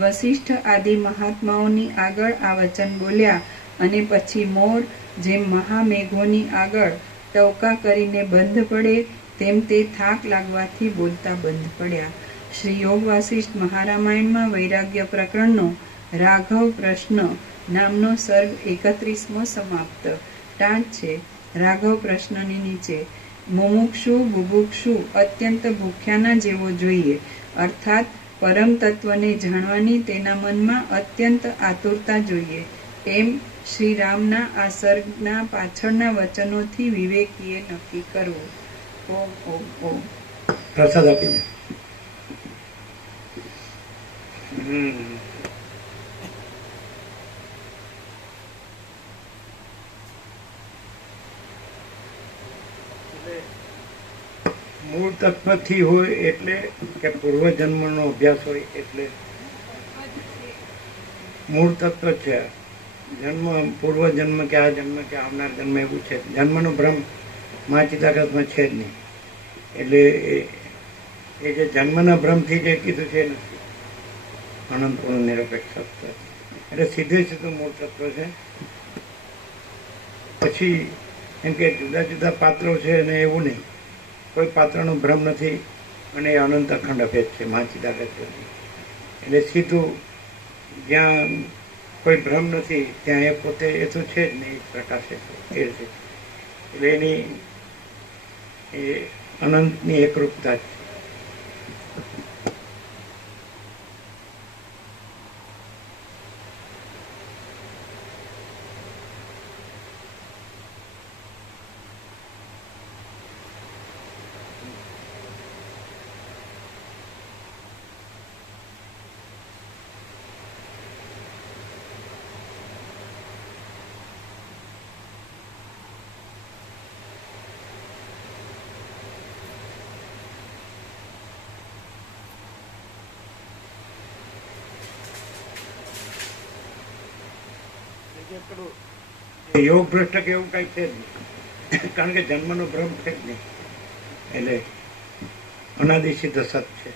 વસિષ્ઠ આદિ મહાત્માઓની આગળ આ વચન બોલ્યા અને પછી મોર જેમ મહામેઘોની આગળ ટવકા કરીને બંધ પડે તેમ તે થાક લાગવાથી બોલતા બંધ પડ્યા. શ્રી યોગ વાસિષ્ઠ મહારામાયણમાં વૈરાગ્ય પ્રકરણનો રાઘવ પ્રશ્ન નામનો સર્ગ 31મો સમાપ્ત. ટાંચ છે. રાઘવ પ્રશ્નની નીચે મુમુક્ષુ બુભુક્ષુ અત્યંત ભૂખ્યાના જેવો જોઈએ, અર્થાત પરમ તત્વને જાણવાની તેના મનમાં અત્યંત આતુરતા જોઈએ, એમ શ્રી રામના આ સર્ગના પાછળના વચનોથી વિવેકીએ નક્કી કરવું. ઓમ ઓમ ઓમ. પ્રસાદ આપીને મૂળ તત્વથી હોય એટલે કે પૂર્વજન્મનો અભ્યાસ હોય એટલે મૂળ તત્વ છે. જન્મ પૂર્વજન્મ કે આ જન્મ કે આવનાર જન્મ એવું છે. જન્મનો ભ્રમ મહાચિદાકાશમાં છે જ નહીં. એટલે એ જે જન્મના ભ્રમથી જે કીધું છે નથી અનંતપૂર્ણ નિરપેક્ષ તત્વ, એટલે સીધે સીધું મૂળ તત્વ છે. પછી એમ કે જુદા જુદા પાત્રો છે અને એવું નહીં, કોઈ પાત્રનો ભ્રમ નથી અને એ અનંત અખંડ અભેદ છે મહાચિદાકાશ. એટલે સીધું જ્યાં કોઈ ભ્રમ નથી ત્યાં એ પોતે એ તો છે જ નહીં, પ્રકાશે એ રીતે. એટલે એની એ અનંતની એકરૂપતા છે. યોગ ભ્રષ્ટ કે એવું કઈ છે જ નહીં, કારણ કે જન્મનો ભ્રમ છે જ નહીં, એટલે અનાદિ સિદ્ધ સત છે.